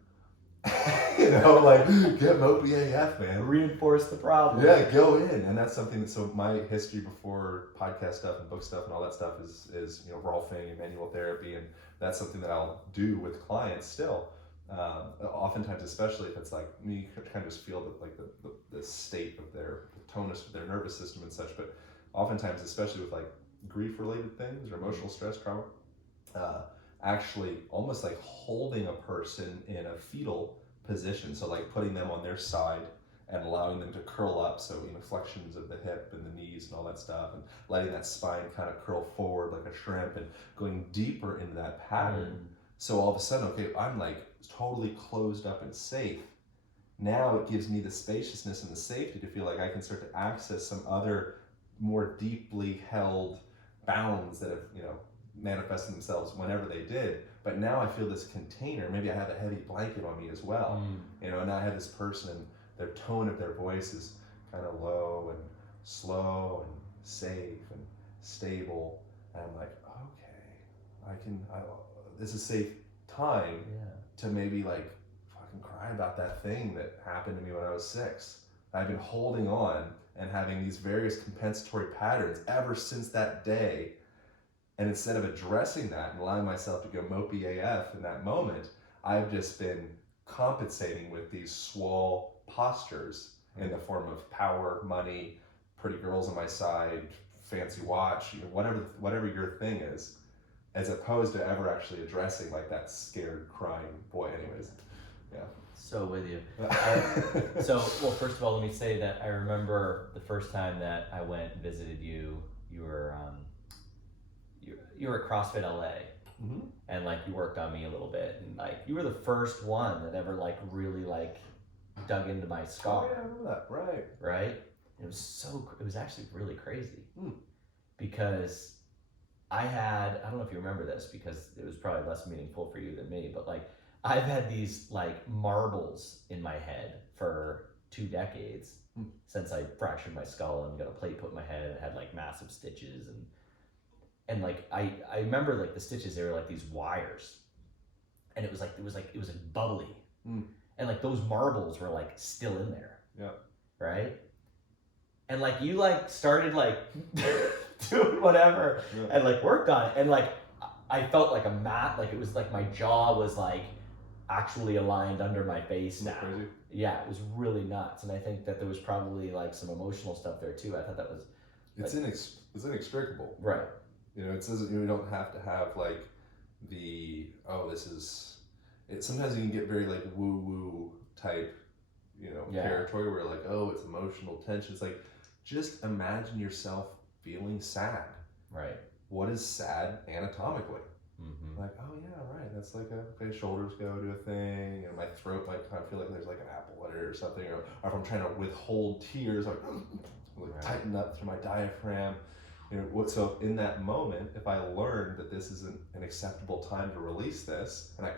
You know, like, get mopey AF, man. Reinforce the problem. Yeah, go in. And that's something that, so my history before podcast stuff and book stuff and all that stuff is rolfing and manual therapy. And that's something that I'll do with clients still. Oftentimes, especially if it's like me, kind of just feel that like the state of the tonus of their nervous system and such. But oftentimes, especially with like grief related things or emotional stress, trauma, actually almost like holding a person in a fetal position. So like putting them on their side and allowing them to curl up. So, flexions of the hip and the knees and all that stuff, and letting that spine kind of curl forward like a shrimp and going deeper into that pattern. So all of a sudden, okay, I'm like totally closed up and safe. Now it gives me the spaciousness and the safety to feel like I can start to access some other more deeply held bounds that have, manifested themselves whenever they did. But now I feel this container. Maybe I have a heavy blanket on me as well. And now I have this person, and their tone of their voice is kind of low and slow and safe and stable. And I'm like, okay, this is a safe time to maybe like fucking cry about that thing that happened to me when I was 6. I've been holding on and having these various compensatory patterns ever since that day. And instead of addressing that and allowing myself to go mopey AF in that moment, I've just been compensating with these swole postures in the form of power, money, pretty girls on my side, fancy watch, whatever your thing is, as opposed to ever actually addressing like that scared, crying boy. Anyways, yeah. So with you. Well, first of all, let me say that I remember the first time that I went and visited you. You were at CrossFit LA, and like you worked on me a little bit, and like you were the first one that ever like really like dug into my scar. Oh yeah, I remember that. Right. Right. It was actually really crazy because I don't know if you remember this because it was probably less meaningful for you than me, but like I've had these like marbles in my head for 2 decades since I fractured my skull and got a plate put in my head and had like massive stitches and like I remember like the stitches, they were like these wires, and it was bubbly, and like those marbles were like still in there. Yeah. Right. And like you like started like doing whatever and like worked on it, and like I felt like a mat, like it was like my jaw was like actually aligned under my face now. Crazy. Yeah, it was really nuts, and I think that there was probably like some emotional stuff there too. I thought that was it's inextricable. Right. It says that you don't have to have like sometimes you can get very like woo woo type, territory where like, oh, it's emotional tension. It's like, just imagine yourself feeling sad. Right. What is sad anatomically? Like, oh yeah, right. That's like shoulders go do a thing, and my throat might kind of feel like there's like an apple in it or something, or if I'm trying to withhold tears, like tighten up through my diaphragm. So in that moment, if I learn that this isn't an acceptable time to release this, and I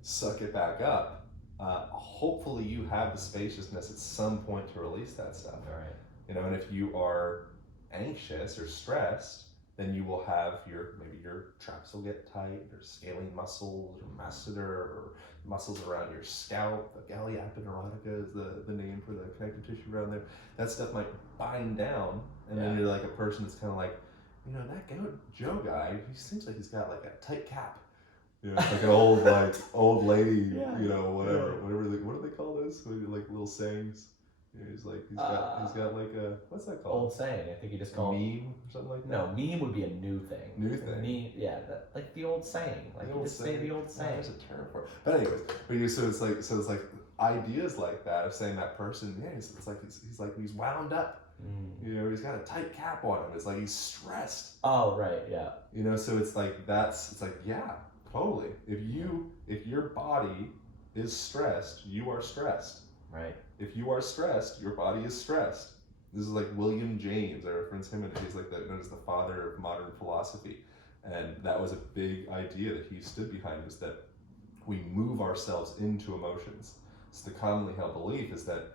suck it back up, hopefully you have the spaciousness at some point to release that stuff. Right. And if you are anxious or stressed, then you will have maybe your traps will get tight, or scalene muscles, or masseter, or muscles around your scalp. The gallia epineuritica is the name for the connective tissue around there. That stuff might bind down, and then you're like a person that's kind of like, that Joe guy, he seems like he's got like a tight cap. Like an old lady, whatever. What do they call this? Like little sayings. He's got like a, what's that called? Old saying. I think you just call meme or something like that. No, meme would be a new thing. Meme, like the old saying. Like you just say the old saying. There's a term for it. But anyways, so it's like ideas like that of saying that person, it's like he's wound up. He's got a tight cap on him. It's like he's stressed. Oh right, yeah. So it's like yeah, totally. If your body is stressed, you are stressed. Right. If you are stressed, your body is stressed. This is like William James. I reference him, and he's like known as the father of modern philosophy. And that was a big idea that he stood behind, was that we move ourselves into emotions. So the commonly held belief is that,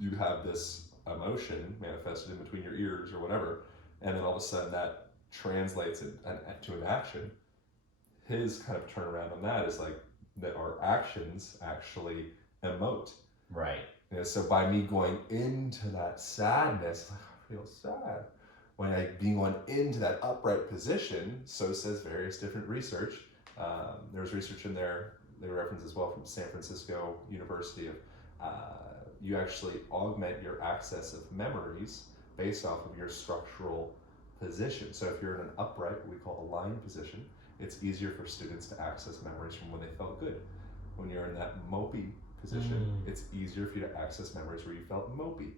you have this emotion manifested in between your ears or whatever, and then all of a sudden that translates to an action. His kind of turnaround on that is like, that our actions actually emote. Right. You know, so by me going into that sadness, like, I feel sad. When I being going into that upright position, so says various different research. There's research in there, they reference as well from San Francisco University of you actually augment your access of memories based off of your structural position. So if you're in an upright, what we call a lying position, it's easier for students to access memories from when they felt good. When you're in that mopey position, it's easier for you to access memories where you felt mopey,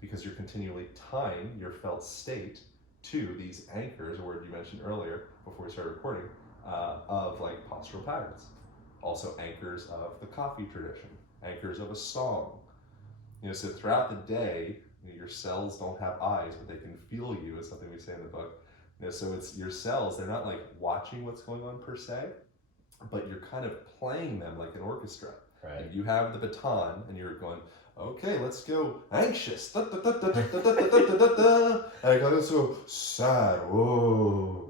because you're continually tying your felt state to these anchors, a word you mentioned earlier before we started recording, of like postural patterns. Also anchors of the coffee tradition, anchors of a song. You know, so throughout the day, you know, your cells don't have eyes, but they can feel you, is something we say in the book. You know, so it's your cells, they're not like watching what's going on per se, but you're kind of playing them like an orchestra. Right. And you have the baton and you're going, okay, let's go anxious. Da, da, da, da, da, da, da, da, da, da. And I go, let's go sad. Whoa.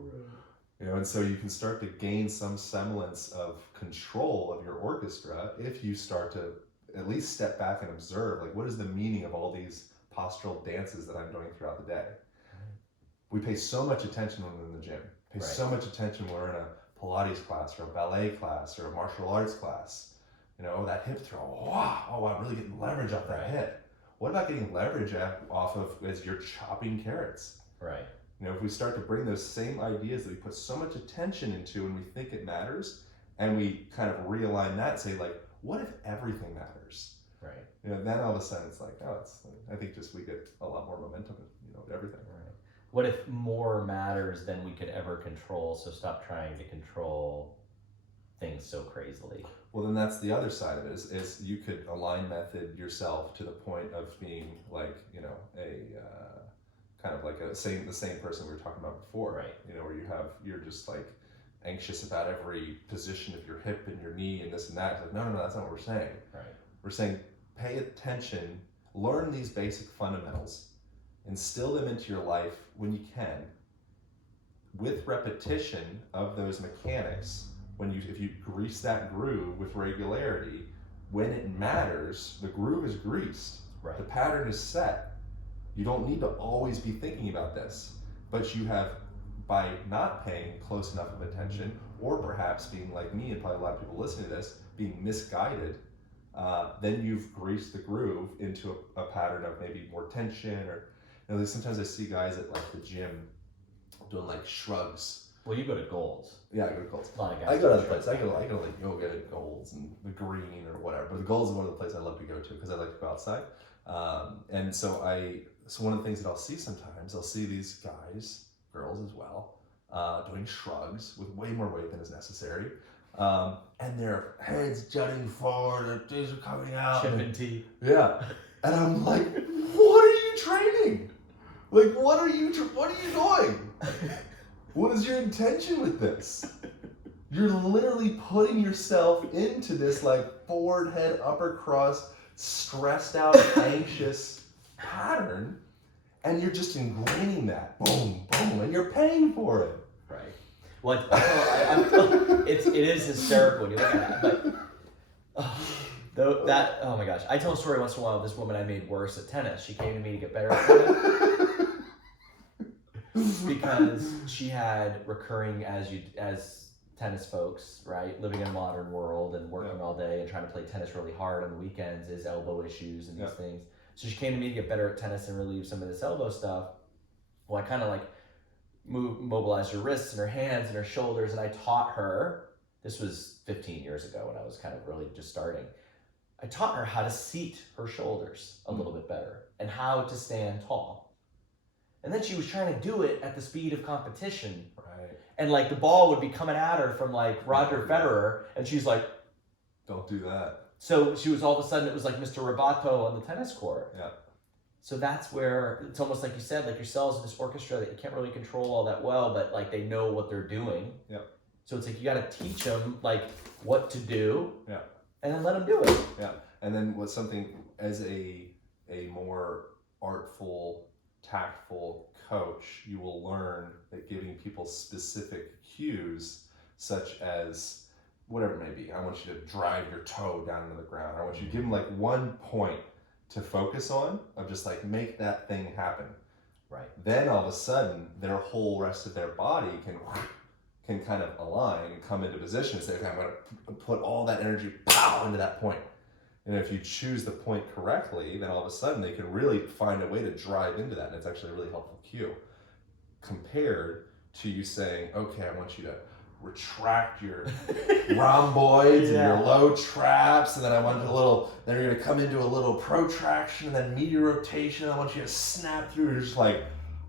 You know, and so you can start to gain some semblance of control of your orchestra if you start to at least step back and observe, like, what is the meaning of all these postural dances that I'm doing throughout the day? We pay so much attention when we're in the gym. Pay so much attention when we're in a Pilates class or a ballet class or a martial arts class. You know, that hip throw, wow, oh, I'm really getting leverage off that hip. What about getting leverage off of as you're chopping carrots? Right. You know, if we start to bring those same ideas that we put so much attention into and we think it matters, and we kind of realign that, say like, what if everything matters? Right. You know, then all of a sudden it's like, oh, it's. I think just we get a lot more momentum, you know, with everything. Right. What if more matters than we could ever control? So stop trying to control things so crazily. Well, then that's the other side of it. Is you could align method yourself to the point of being like, you know, a kind of like the same person we were talking about before. Right. You know, where you're just like anxious about every position of your hip and your knee and this and that. It's like, no, that's not what we're saying. Right. We're saying pay attention, learn these basic fundamentals, instill them into your life when you can. With repetition of those mechanics, if you grease that groove with regularity, when it matters, the groove is greased. Right. The pattern is set. You don't need to always be thinking about this, but you have, by not paying close enough of attention, or perhaps being like me and probably a lot of people listening to this, being misguided, then you've greased the groove into a pattern of maybe more tension, or you know, sometimes I see guys at like the gym doing like shrugs. Well, you go to Gold's. Yeah, I go to Gold's. A lot of guys I go to other shrug. places. I go like yoga at Gold's and the Green or whatever. But the Gold's is one of the places I love to go to because I like to go outside. And so one of the things that I'll see sometimes, I'll see these guys, girls as well, doing shrugs with way more weight than is necessary. And their heads jutting forward, their teeth are coming out. Chipping teeth. Yeah. And I'm like, what are you training? Like, what are you doing? What is your intention with this? You're literally putting yourself into this like forward head, upper cross, stressed out, anxious pattern, and you're just ingraining that, boom, boom, and you're paying for it. Right. Well, it is hysterical when you look at it. But oh my gosh, I tell a story once in a while of this woman I made worse at tennis. She came to me to get better at tennis. Because she had recurring, as tennis folks, right, living in a modern world and working all day and trying to play tennis really hard on the weekends, is elbow issues and these things. So she came to me to get better at tennis and relieve some of this elbow stuff. Well, I kind of like mobilized her wrists and her hands and her shoulders, and I taught her. This was 15 years ago when I was kind of really just starting. I taught her how to seat her shoulders a little bit better and how to stand tall. And then she was trying to do it at the speed of competition. Right. And like the ball would be coming at her from like Roger Federer, and she's like, don't do that. So she was all of a sudden, it was like Mr. Roboto on the tennis court. Yeah. So that's where it's almost like you said, like your cells are this orchestra that you can't really control all that well, but like they know what they're doing. Yep. So it's like you got to teach them like what to do. Yeah. And then let them do it. Yeah. And then what's something as a more artful, tactful coach, you will learn that giving people specific cues, such as whatever it may be. I want you to drive your toe down into the ground. I want you to give them like one point to focus on of just like make that thing happen. Right. Then all of a sudden, their whole rest of their body can kind of align and come into position and say, okay, I'm going to put all that energy pow into that point. And if you choose the point correctly, then all of a sudden they can really find a way to drive into that. And it's actually a really helpful cue compared to you saying, okay, I want you to retract your rhomboids and your low traps, and then I want then you're gonna come into a little protraction and then medial rotation. I want you to snap through. You're just like,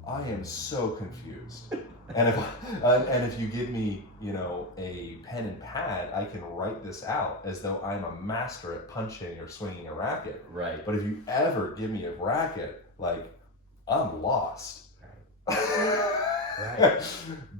I am so confused. And if you give me, a pen and pad, I can write this out as though I'm a master at punching or swinging a racket. Right. But if you ever give me a racket, like, I'm lost. Right.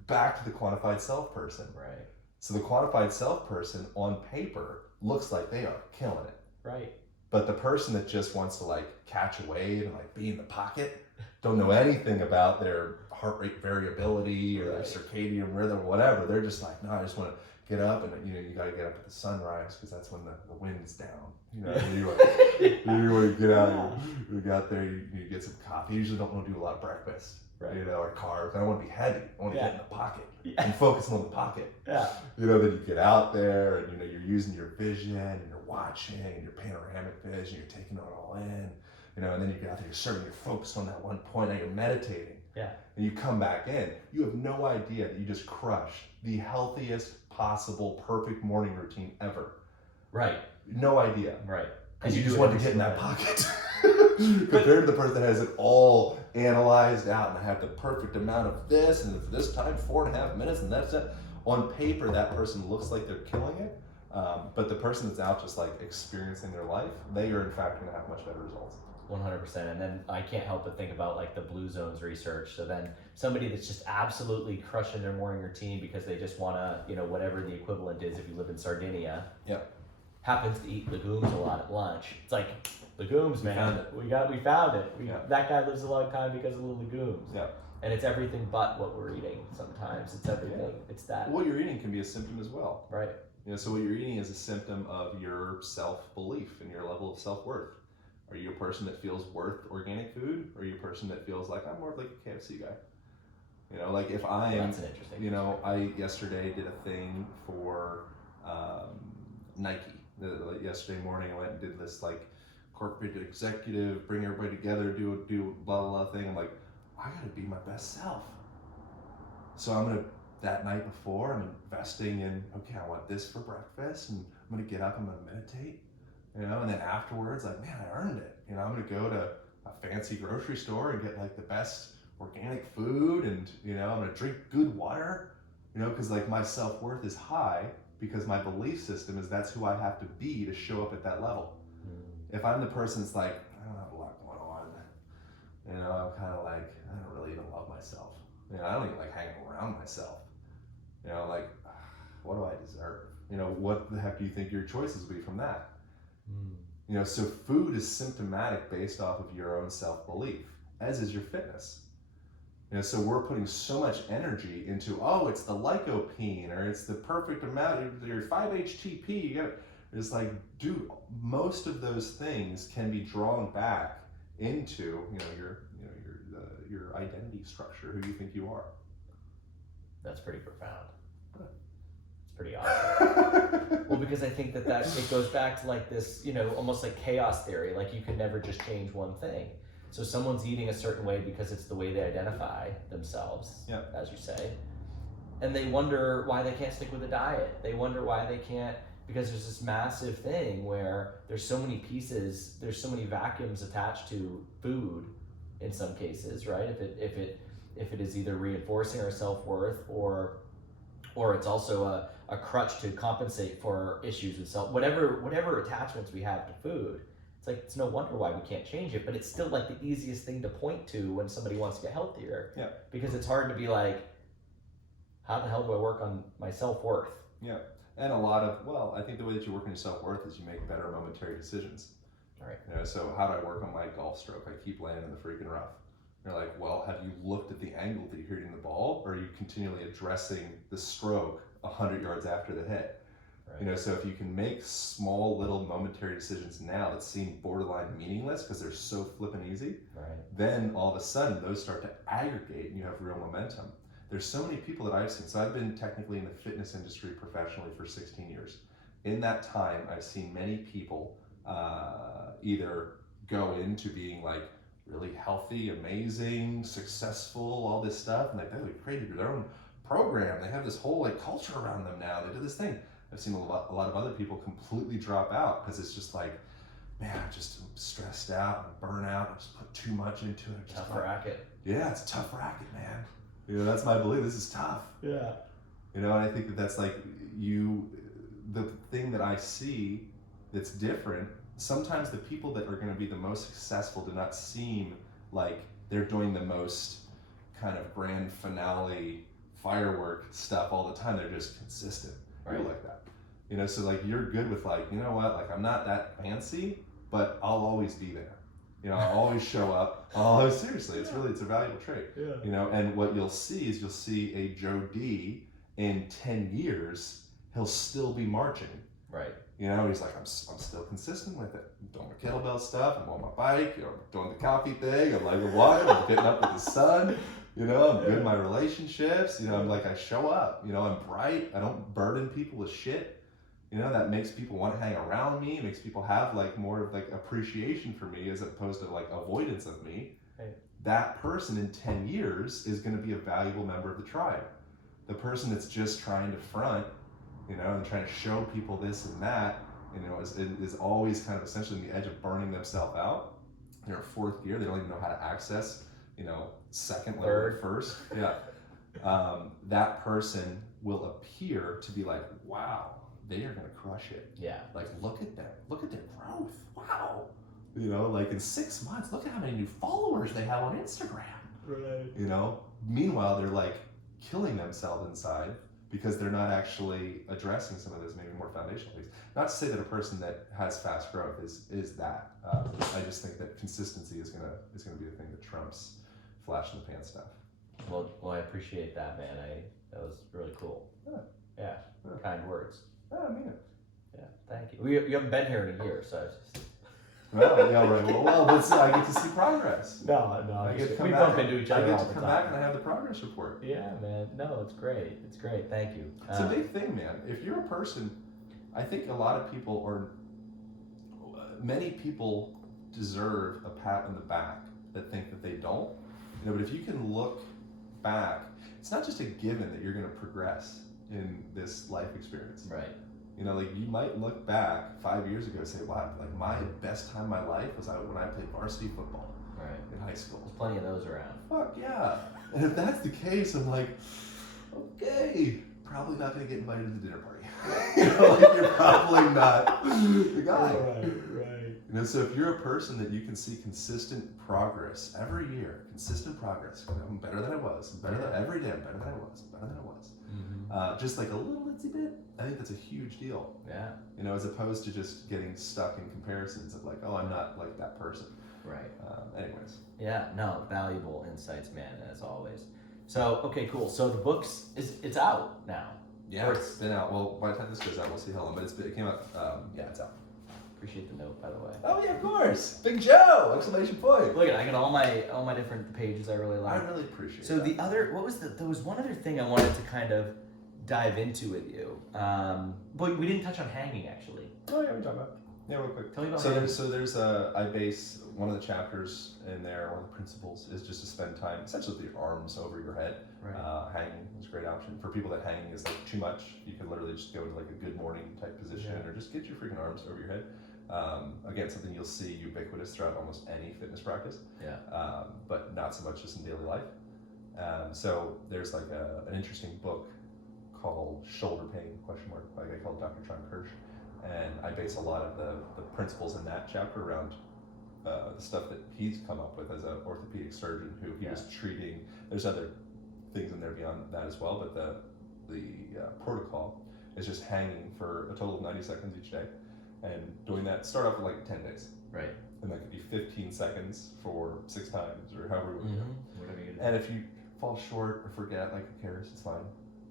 Back to the quantified self person. Right. So the quantified self person on paper looks like they are killing it. Right. But the person that just wants to like catch a wave and like be in the pocket, don't know anything about their heart rate variability or their circadian rhythm or whatever. They're just like, no, I just want to get up, and you got to get up at the sunrise because that's when the wind's down. You want to get out. You got there. You get some coffee. You usually don't want to do a lot of breakfast. Right. Or carbs. I don't want to be heavy. I want to get in the pocket and focus on the pocket. Yeah. Then you get out there and you're using your vision and you're watching and your panoramic vision. You're taking it all in. And then you get out there. You're focused on that one point. Now you're meditating. Yeah. And you come back in. You have no idea that you just crushed the healthiest possible perfect morning routine ever. Right. No idea. Right. Because you just want to get in that pocket. Compared to the person that has it all analyzed out and I have the perfect amount of this and this time 4.5 minutes and that's it. On paper, that person looks like they're killing it. But the person that's out just like experiencing their life, they are in fact going to have much better results. 100%. And then I can't help but think about like the blue zones research. So then somebody that's just absolutely crushing their morning routine because they just want to, whatever the equivalent is if you live in Sardinia. Yep. Happens to eat legumes a lot at lunch. It's like, legumes, man. We found it. That guy lives a long time because of the legumes. Yeah. And it's everything but what we're eating sometimes. It's everything. Yeah. It's that. What you're eating can be a symptom as well. Right. So what you're eating is a symptom of your self-belief and your level of self-worth. Are you a person that feels worth organic food? Or are you a person that feels like I'm more like a KFC guy? Like if I am, that's an interesting I yesterday did a thing for Nike. Yesterday morning I went and did this like corporate executive, bring everybody together, do blah blah blah thing. I'm like, I gotta be my best self. So that night before, I'm investing in, okay, I want this for breakfast, and I'm gonna get up, I'm gonna meditate, and then afterwards, like, man, I earned it. I'm gonna go to a fancy grocery store and get like the best organic food, and I'm gonna drink good water, because like my self-worth is high because my belief system is that's who I have to be to show up at that level. If I'm the person that's like, I don't have a lot going on, I'm kind of like, I don't really even love myself. I don't even like hanging around myself. Like, what do I deserve? What the heck do you think your choices will be from that? So food is symptomatic based off of your own self-belief, as is your fitness. So we're putting so much energy into, it's the lycopene, or it's the perfect amount, your 5-HTP, it's like, dude, most of those things can be drawn back into, your identity structure, who you think you are. That's pretty profound. It's pretty awesome. Well, because I think that it goes back to like this, almost like chaos theory. Like you can never just change one thing. So someone's eating a certain way because it's the way they identify themselves, as you say. And they wonder why they can't stick with a diet. They wonder why they can't, because there's this massive thing where there's so many pieces, there's so many vacuums attached to food in some cases, right? If it is either reinforcing our self-worth or it's also a crutch to compensate for issues with whatever attachments we have to food. It's like, it's no wonder why we can't change it, but it's still like the easiest thing to point to when somebody wants to get healthier. Yeah. Because it's hard to be like, how the hell do I work on my self-worth? Yeah. And I think the way that you work on your self-worth is you make better momentary decisions. All right. So how do I work on my golf stroke? I keep landing in the freaking rough. You're like, well, have you looked at the angle that you're hitting the ball, or are you continually addressing the stroke 100 yards after the hit? Right. So if you can make small little momentary decisions now that seem borderline meaningless because they're so flippin' easy, right. Then all of a sudden those start to aggregate and you have real momentum. There's so many people that I've seen. So I've been technically in the fitness industry professionally for 16 years. In that time, I've seen many people either go into being like really healthy, amazing, successful, all this stuff, and like they created their own program. They have this whole like culture around them now. They do this thing. I've seen a lot of other people completely drop out because it's just like, man, I'm just stressed out and burnt out. I just put too much into it. Tough racket. Yeah, it's a tough racket, man. That's my belief. This is tough. Yeah. And I think that that's like the thing that I see that's different. Sometimes the people that are going to be the most successful do not seem like they're doing the most kind of grand finale firework stuff all the time. They're just consistent. Right. People like that. So like you're good with like, you know what, like I'm not that fancy, but I'll always be there. I'll always show up. Seriously, it's a valuable trait. Yeah. And what you'll see is a Joe D in 10 years, he'll still be marching. Right. He's like, I'm still consistent with it. I'm doing my kettlebell stuff, I'm on my bike, I'm doing the coffee thing, I'm like water, I'm getting up with the sun, I'm good in my relationships, I'm like, I show up, I'm bright, I don't burden people with shit. That makes people want to hang around me. It makes people have like more of like appreciation for me as opposed to like avoidance of me. Right. That person in 10 years is going to be a valuable member of the tribe. The person that's just trying to front, and trying to show people this and that, is always kind of essentially on the edge of burning themselves out. They're in fourth gear. They don't even know how to access, second level first. Yeah. That person will appear to be like, wow, they are going to crush it. Yeah. Like, look at them. Look at their growth. Wow. Like in 6 months, look at how many new followers they have on Instagram. Right. Meanwhile, they're like killing themselves inside because they're not actually addressing some of those maybe more foundational things. Not to say that a person that has fast growth is that. I just think that consistency is gonna be the thing that trumps flash in the pan stuff. Well, I appreciate that, man. That was really cool. Yeah. Kind words. I mean it. Yeah, thank you. You haven't been here in a year, so it's just... Well, yeah, right. Well, I get to see progress. No. We bump into each other all the time. I get to come back and I have the progress report. Yeah, man. No, it's great. It's great. Thank you. It's a big thing, man. If you're a person, I think a lot of people many people deserve a pat on the back that think that they don't. But if you can look back, it's not just a given that you're going to progress in this life experience. Right. Like you might look back 5 years ago and say, wow, like my best time in my life was when I played varsity football. Right. In high school. There's plenty of those around. Fuck yeah. And if that's the case, I'm like, okay, probably not going to get invited to the dinner party. Like you're probably not the guy. Right. So if you're a person that you can see consistent progress every year, consistent progress, I'm better than I was, every day I'm better than I was, Mm-hmm. Just like a little itsy bit, I think that's a huge deal. Yeah. As opposed to just getting stuck in comparisons of like, oh, I'm not like that person. Right. Anyways. Yeah, no, valuable insights, man, as always. So, okay, cool. So the book's it's out now. Yeah, it's been out. Well, by the time this goes out, we'll see how long, but it came out, it's out. Appreciate the note, by the way. Oh yeah, of course. Big Joe! Exclamation point. Look at I got all my different pages I really like. I really appreciate So that. There was one other thing I wanted to kind of dive into with you. But we didn't touch on hanging actually. Oh yeah, we talked about it. Yeah, real quick. Tell me about hanging. There's I base one of the chapters in there, one of the principles is just to spend time essentially with your arms over your head. Right. Hanging is a great option. For people that hanging is like too much, you can literally just go into like a good morning type position or just get your freaking arms over your head. Again, something you'll see ubiquitous throughout almost any fitness practice, but not so much just in daily life. So there's like an interesting book called Shoulder Pain, by a guy called Dr. John Kirsch, and I base a lot of the principles in that chapter around the stuff that he's come up with as an orthopedic surgeon who he was treating. There's other things in there beyond that as well, but the protocol is just hanging for a total of 90 seconds each day. And doing that, start off with like 10 days. Right. And that could be 15 seconds for 6 times or however you want to do. Whatever you do. And if you fall short or forget, like who cares, it's fine.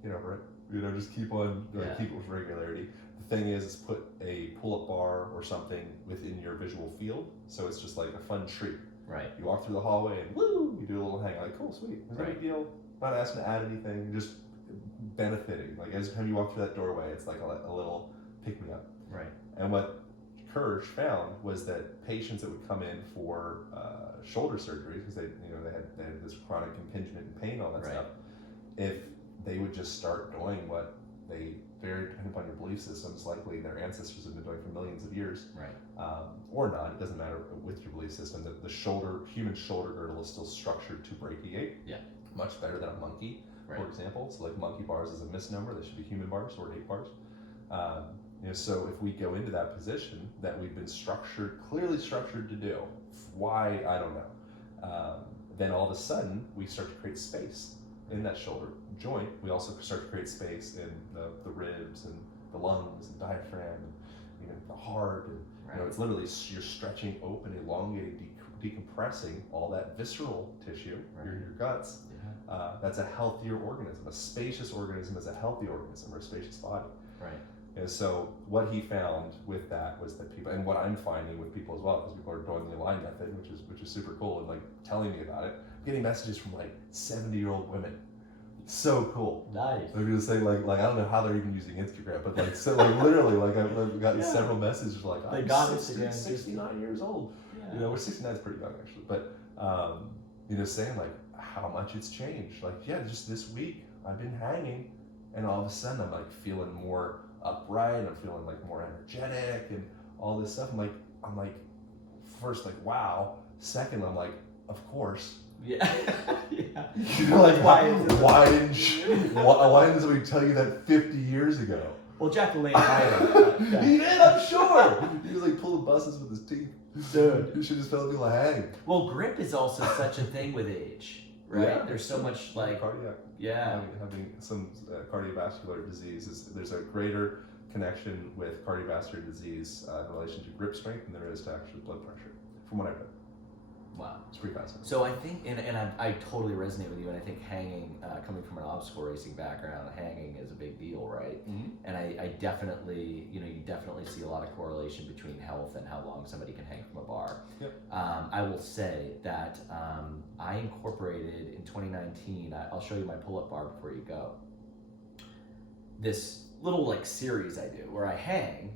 get over it. Just keep on, keep it with regularity. The thing is put a pull-up bar or something within your visual field, so it's just like a fun treat. Right. You walk through the hallway and woo, you do a little hang. Like, cool, sweet. It's no big deal. Not asking to add anything. Just benefiting. Like every time you walk through that doorway, it's like a little pick me up. Right. And what Kirsch found was that patients that would come in for shoulder surgeries, because they had this chronic impingement and pain, all that stuff, if they would just start doing what they, very depending upon your belief systems, likely their ancestors have been doing for millions of years, or not, it doesn't matter with your belief system, that the human shoulder girdle is still structured to brachiate, much better than a monkey, for example. So like monkey bars is a misnomer, they should be human bars or 8 bars. So if we go into that position that we've been clearly structured to do, why, I don't know, then all of a sudden we start to create space in that shoulder joint. We also start to create space in the ribs and the lungs and diaphragm and even the heart. And it's literally, you're stretching open, elongating, decompressing all that visceral tissue, your guts. That's a healthier organism. A spacious organism is a healthy organism, or a spacious body. Right. And so what he found with that was that people, and what I'm finding with people as well, because people are doing the Align method, which is super cool, and like telling me about it, I'm getting messages from like 70-year-old women. So cool. Nice. They're gonna say like I don't know how they're even using Instagram, but like so like literally like I've gotten several messages like I'm 69 years old. We're 69 is pretty young actually, but saying like how much it's changed. Like just this week I've been hanging, and all of a sudden I'm like feeling more upright. I'm feeling like more energetic and all this stuff. I'm like first like wow. Second I'm like of course. Yeah. Like why didn't somebody tell you that 50 years ago? Well, Jack LaLanne He did, I'm sure. He was like pulling buses with his teeth. Dude. You should just tell people to hang. Well, grip is also such a thing with age, right? Yeah. There's so much like cardiac. Yeah. Having some cardiovascular disease there's a greater connection with cardiovascular disease in relation to grip strength than there is to actually blood pressure, from what I've read. Wow. It's pretty fascinating. So I think, and I totally resonate with you, and I think hanging, coming from an obstacle racing background, hanging is a big deal, right? Mm-hmm. And I definitely, you definitely see a lot of correlation between health and how long somebody can hang from a bar. Yep. I will say that I incorporated in 2019, I'll show you my pull-up bar before you go, this little like series I do where I hang,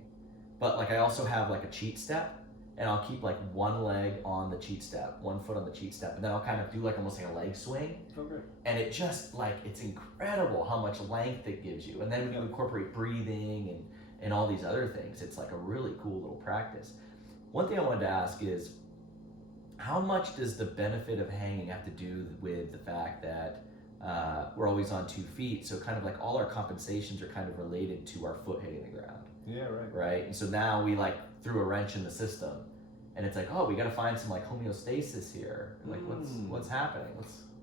but like I also have like a cheat step. And I'll keep like one leg on the cheat step, one foot on the cheat step, and then I'll kind of do like almost like a leg swing. Okay. And it just like, it's incredible how much length it gives you. And then when you incorporate breathing and all these other things, it's like a really cool little practice. One thing I wanted to ask is, how much does the benefit of hanging have to do with the fact that we're always on 2 feet? So kind of like all our compensations are kind of related to our foot hitting the ground. Yeah, right. Right? And so now we like threw a wrench in the system, and it's like, oh, we got to find some like homeostasis here. Like what's happening?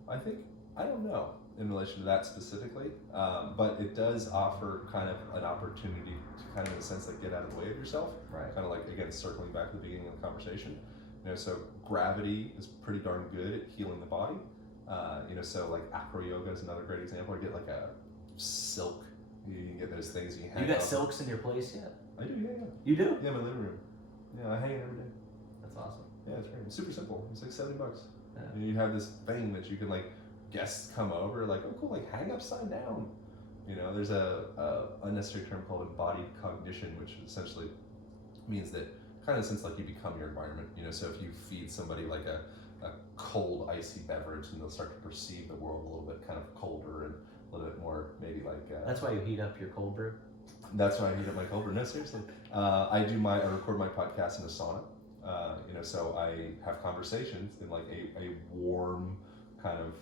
I don't know in relation to that specifically, but it does offer kind of an opportunity to kind of, in a sense, like get out of the way of yourself. Right. Kind of like, again, circling back to the beginning of the conversation. So gravity is pretty darn good at healing the body. So like acro yoga is another great example. Or get like a silk. You can get those things you hang. You got silks in your place yet? I do, yeah. You do? Yeah, my living room. Yeah, I hang it every day. That's awesome. Yeah, it's great. It's super simple. It's like $70. Yeah. And you have this thing that you can like, guests come over, like, oh cool, like hang upside down. There's a unnecessary term called embodied cognition, which essentially means that kind of since like you become your environment. So if you feed somebody like a cold, icy beverage, and they'll start to perceive the world a little bit kind of colder and a little bit more maybe like. That's why you heat up your cold brew? That's why I heat up my cold brew. No, seriously. I record my podcast in a sauna. So I have conversations in like a warm kind of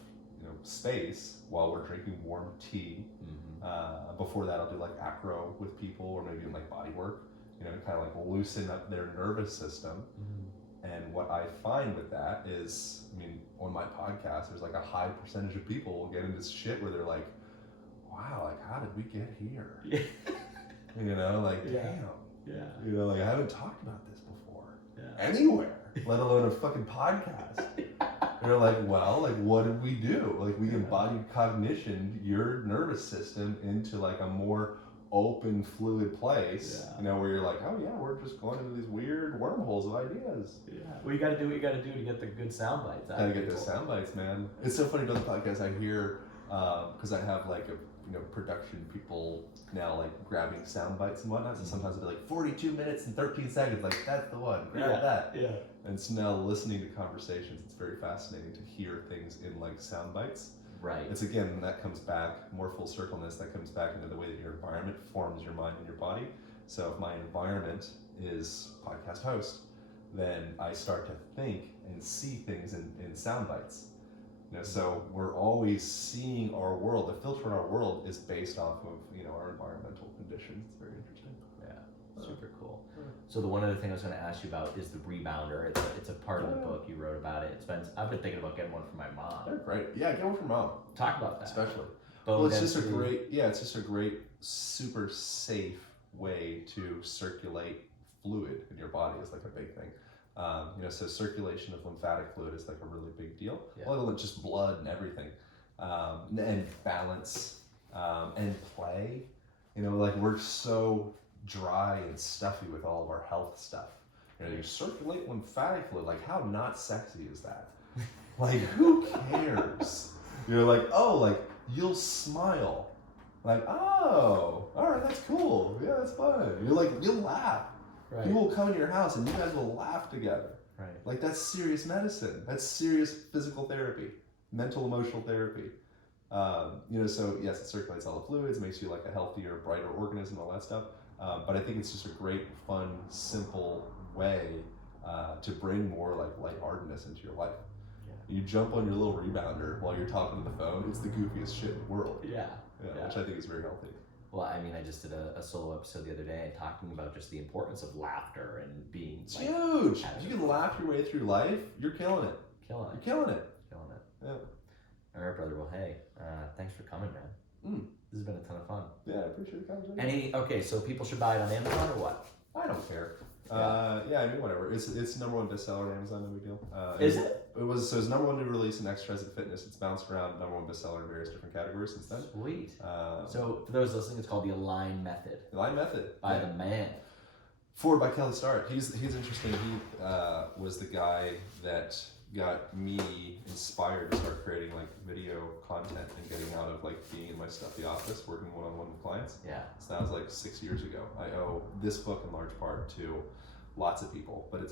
space while we're drinking warm tea. Mm-hmm. Before that, I'll do like acro with people, or maybe like body work. Kind of like loosen up their nervous system. Mm-hmm. And what I find with that is, on my podcast, there's like a high percentage of people will get into this shit where they're like, wow, like how did we get here? Yeah. Damn. Yeah. I haven't talked about this before. Yeah. Anywhere, let alone a fucking podcast. And they're like, well, like, what did we do? Like, we embodied cognition, your nervous system, into like a more open, fluid place, you know, where you're like, oh yeah, we're just going into these weird wormholes of ideas. Yeah. Well, you got to do what you got to do to get the good sound bites. Gotta get those sound bites, man. It's so funny doing the podcast. I hear, because I have like production people now like grabbing sound bites and whatnot. So sometimes it'll be like 42 minutes and 13 seconds. Like, that's the one. Grab that. Yeah. And so now listening to conversations, it's very fascinating to hear things in like sound bites. Right. It's again, that comes back, more full circleness, that comes back into the way that your environment forms your mind and your body. So if my environment is podcast host, then I start to think and see things in sound bites. You know, so we're always seeing our world. The filter in our world is based off of our environmental conditions. It's very interesting. Yeah, super cool. So the one other thing I was going to ask you about is the rebounder. It's a part of the book. You wrote about it. I've been thinking about getting one for my mom. They're great. Yeah, get one for mom. Talk about that. Especially. Bone well, it's density. just a great, super safe way to circulate fluid in your body is like a big thing. So circulation of lymphatic fluid is like a really big deal. Yeah. Other than just blood and everything, and balance, and play. Like we're so dry and stuffy with all of our health stuff. You circulate lymphatic fluid. Like, how not sexy is that? Like, who cares? You're like, oh, like you'll smile. Like, oh, all right, that's cool. Yeah, that's fun. You're like, you'll laugh. Right. People will come into your house and you guys will laugh together. Right. Like, that's serious medicine. That's serious physical therapy, mental, emotional therapy. So yes, it circulates all the fluids, makes you like a healthier, brighter organism, all that stuff. But I think it's just a great, fun, simple way to bring more like lightheartedness into your life. Yeah. You jump on your little rebounder while you're talking to the phone. It's the goofiest shit in the world. Yeah. Which I think is very healthy. Well, I mean, I just did a solo episode the other day talking about just the importance of laughter and being it's huge. If you can laugh your way through life, you're killing it. You're killing it. Yeah. All right, brother. Well, hey, thanks for coming, man. This has been a ton of fun. Yeah, I appreciate the conversation. So people should buy it on Amazon or what? I don't care. I mean, whatever. It's number one bestseller on Amazon. No big deal. Is it? It was number one new release in exercise and fitness. It's bounced around number one bestseller in various different categories since then. Sweet. So for those listening, it's called the Align Method. Align Method by the man. Forward by Kelly Starrett. He's interesting. He was the guy that got me inspired to start creating like video content and getting out of like being in my stuffy office working one-on-one with clients. Yeah. So that was like 6 years ago. I owe this book in large part to lots of people, but it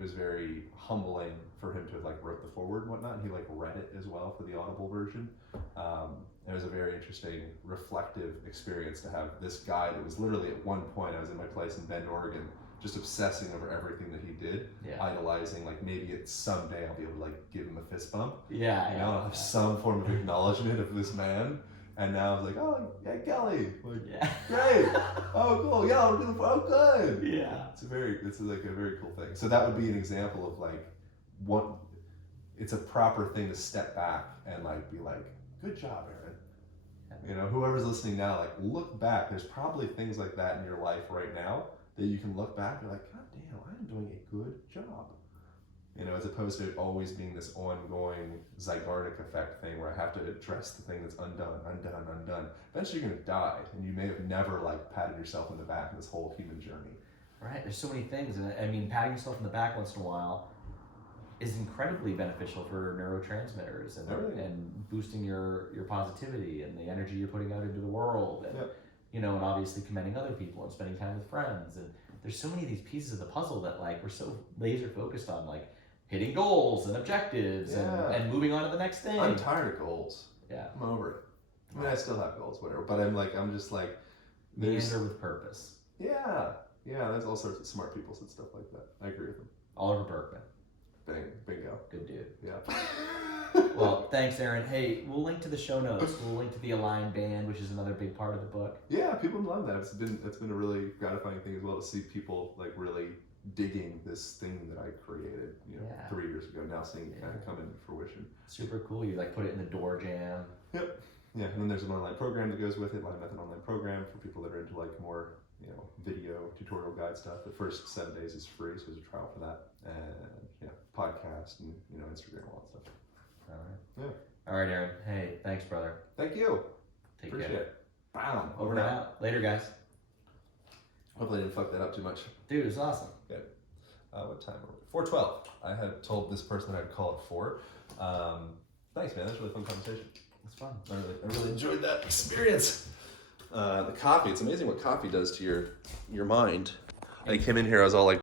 was very humbling for him to have like wrote the foreword and whatnot, and he like read it as well for the Audible version. It was a very interesting, reflective experience to have this guy that was literally at one point, I was in my place in Bend, Oregon, just obsessing over everything that he did, idolizing, like maybe it's someday I'll be able to like give him a fist bump. I'll have some form of acknowledgement of this man. And now I was like, oh yeah, Kelly, like great, oh cool, yeah, I'll do the, oh good, yeah. It's like a very cool thing. So that would be an example of like what, it's a proper thing to step back and like be like, good job, Aaron. Whoever's listening now, like look back. There's probably things like that in your life right now that you can look back and be like, God damn, I'm doing a good job. As opposed to always being this ongoing zygarnik effect thing where I have to address the thing that's undone. Eventually you're gonna die, and you may have never like patted yourself on the back in this whole human journey. Right, there's so many things, and I mean, patting yourself in the back once in a while is incredibly beneficial for neurotransmitters and boosting your positivity and the energy you're putting out into the world, and and obviously commending other people and spending time with friends. And there's so many of these pieces of the puzzle that like we're so laser focused on, like hitting goals and objectives and moving on to the next thing. I'm tired of goals. Yeah. I'm over it. I mean, I still have goals, whatever, but I'm just like, meander with purpose. Yeah, there's all sorts of smart people said stuff like that. I agree with them. Oliver Berkman. Bingo. Good dude. Yeah. Well, thanks, Aaron. Hey, we'll link to the show notes. We'll link to the Align Band, which is another big part of the book. Yeah, people love that. It's been a really gratifying thing as well to see people like really digging this thing that I created 3 years ago. Now seeing it kind of come into fruition. Super cool. You like put it in the door jam. Yep. Yeah, and then there's an online program that goes with it, Align Method online program for people that are into like more video tutorial guide stuff. The first 7 days is free, so there's a trial for that, and podcast and Instagram, all that stuff. All right. Yeah. All right, Aaron. Hey, thanks, brother. Thank you. Take Appreciate care. it. Bam. Over and out. Later, guys. Hopefully I didn't fuck that up too much. Dude, it was awesome. Good. What time are we? 4:12. I had told this person I'd call at 4. Thanks, man. That's a really fun conversation. It's fun. I really enjoyed that experience. The coffee. It's amazing what coffee does to your mind. I came in here. I was all like.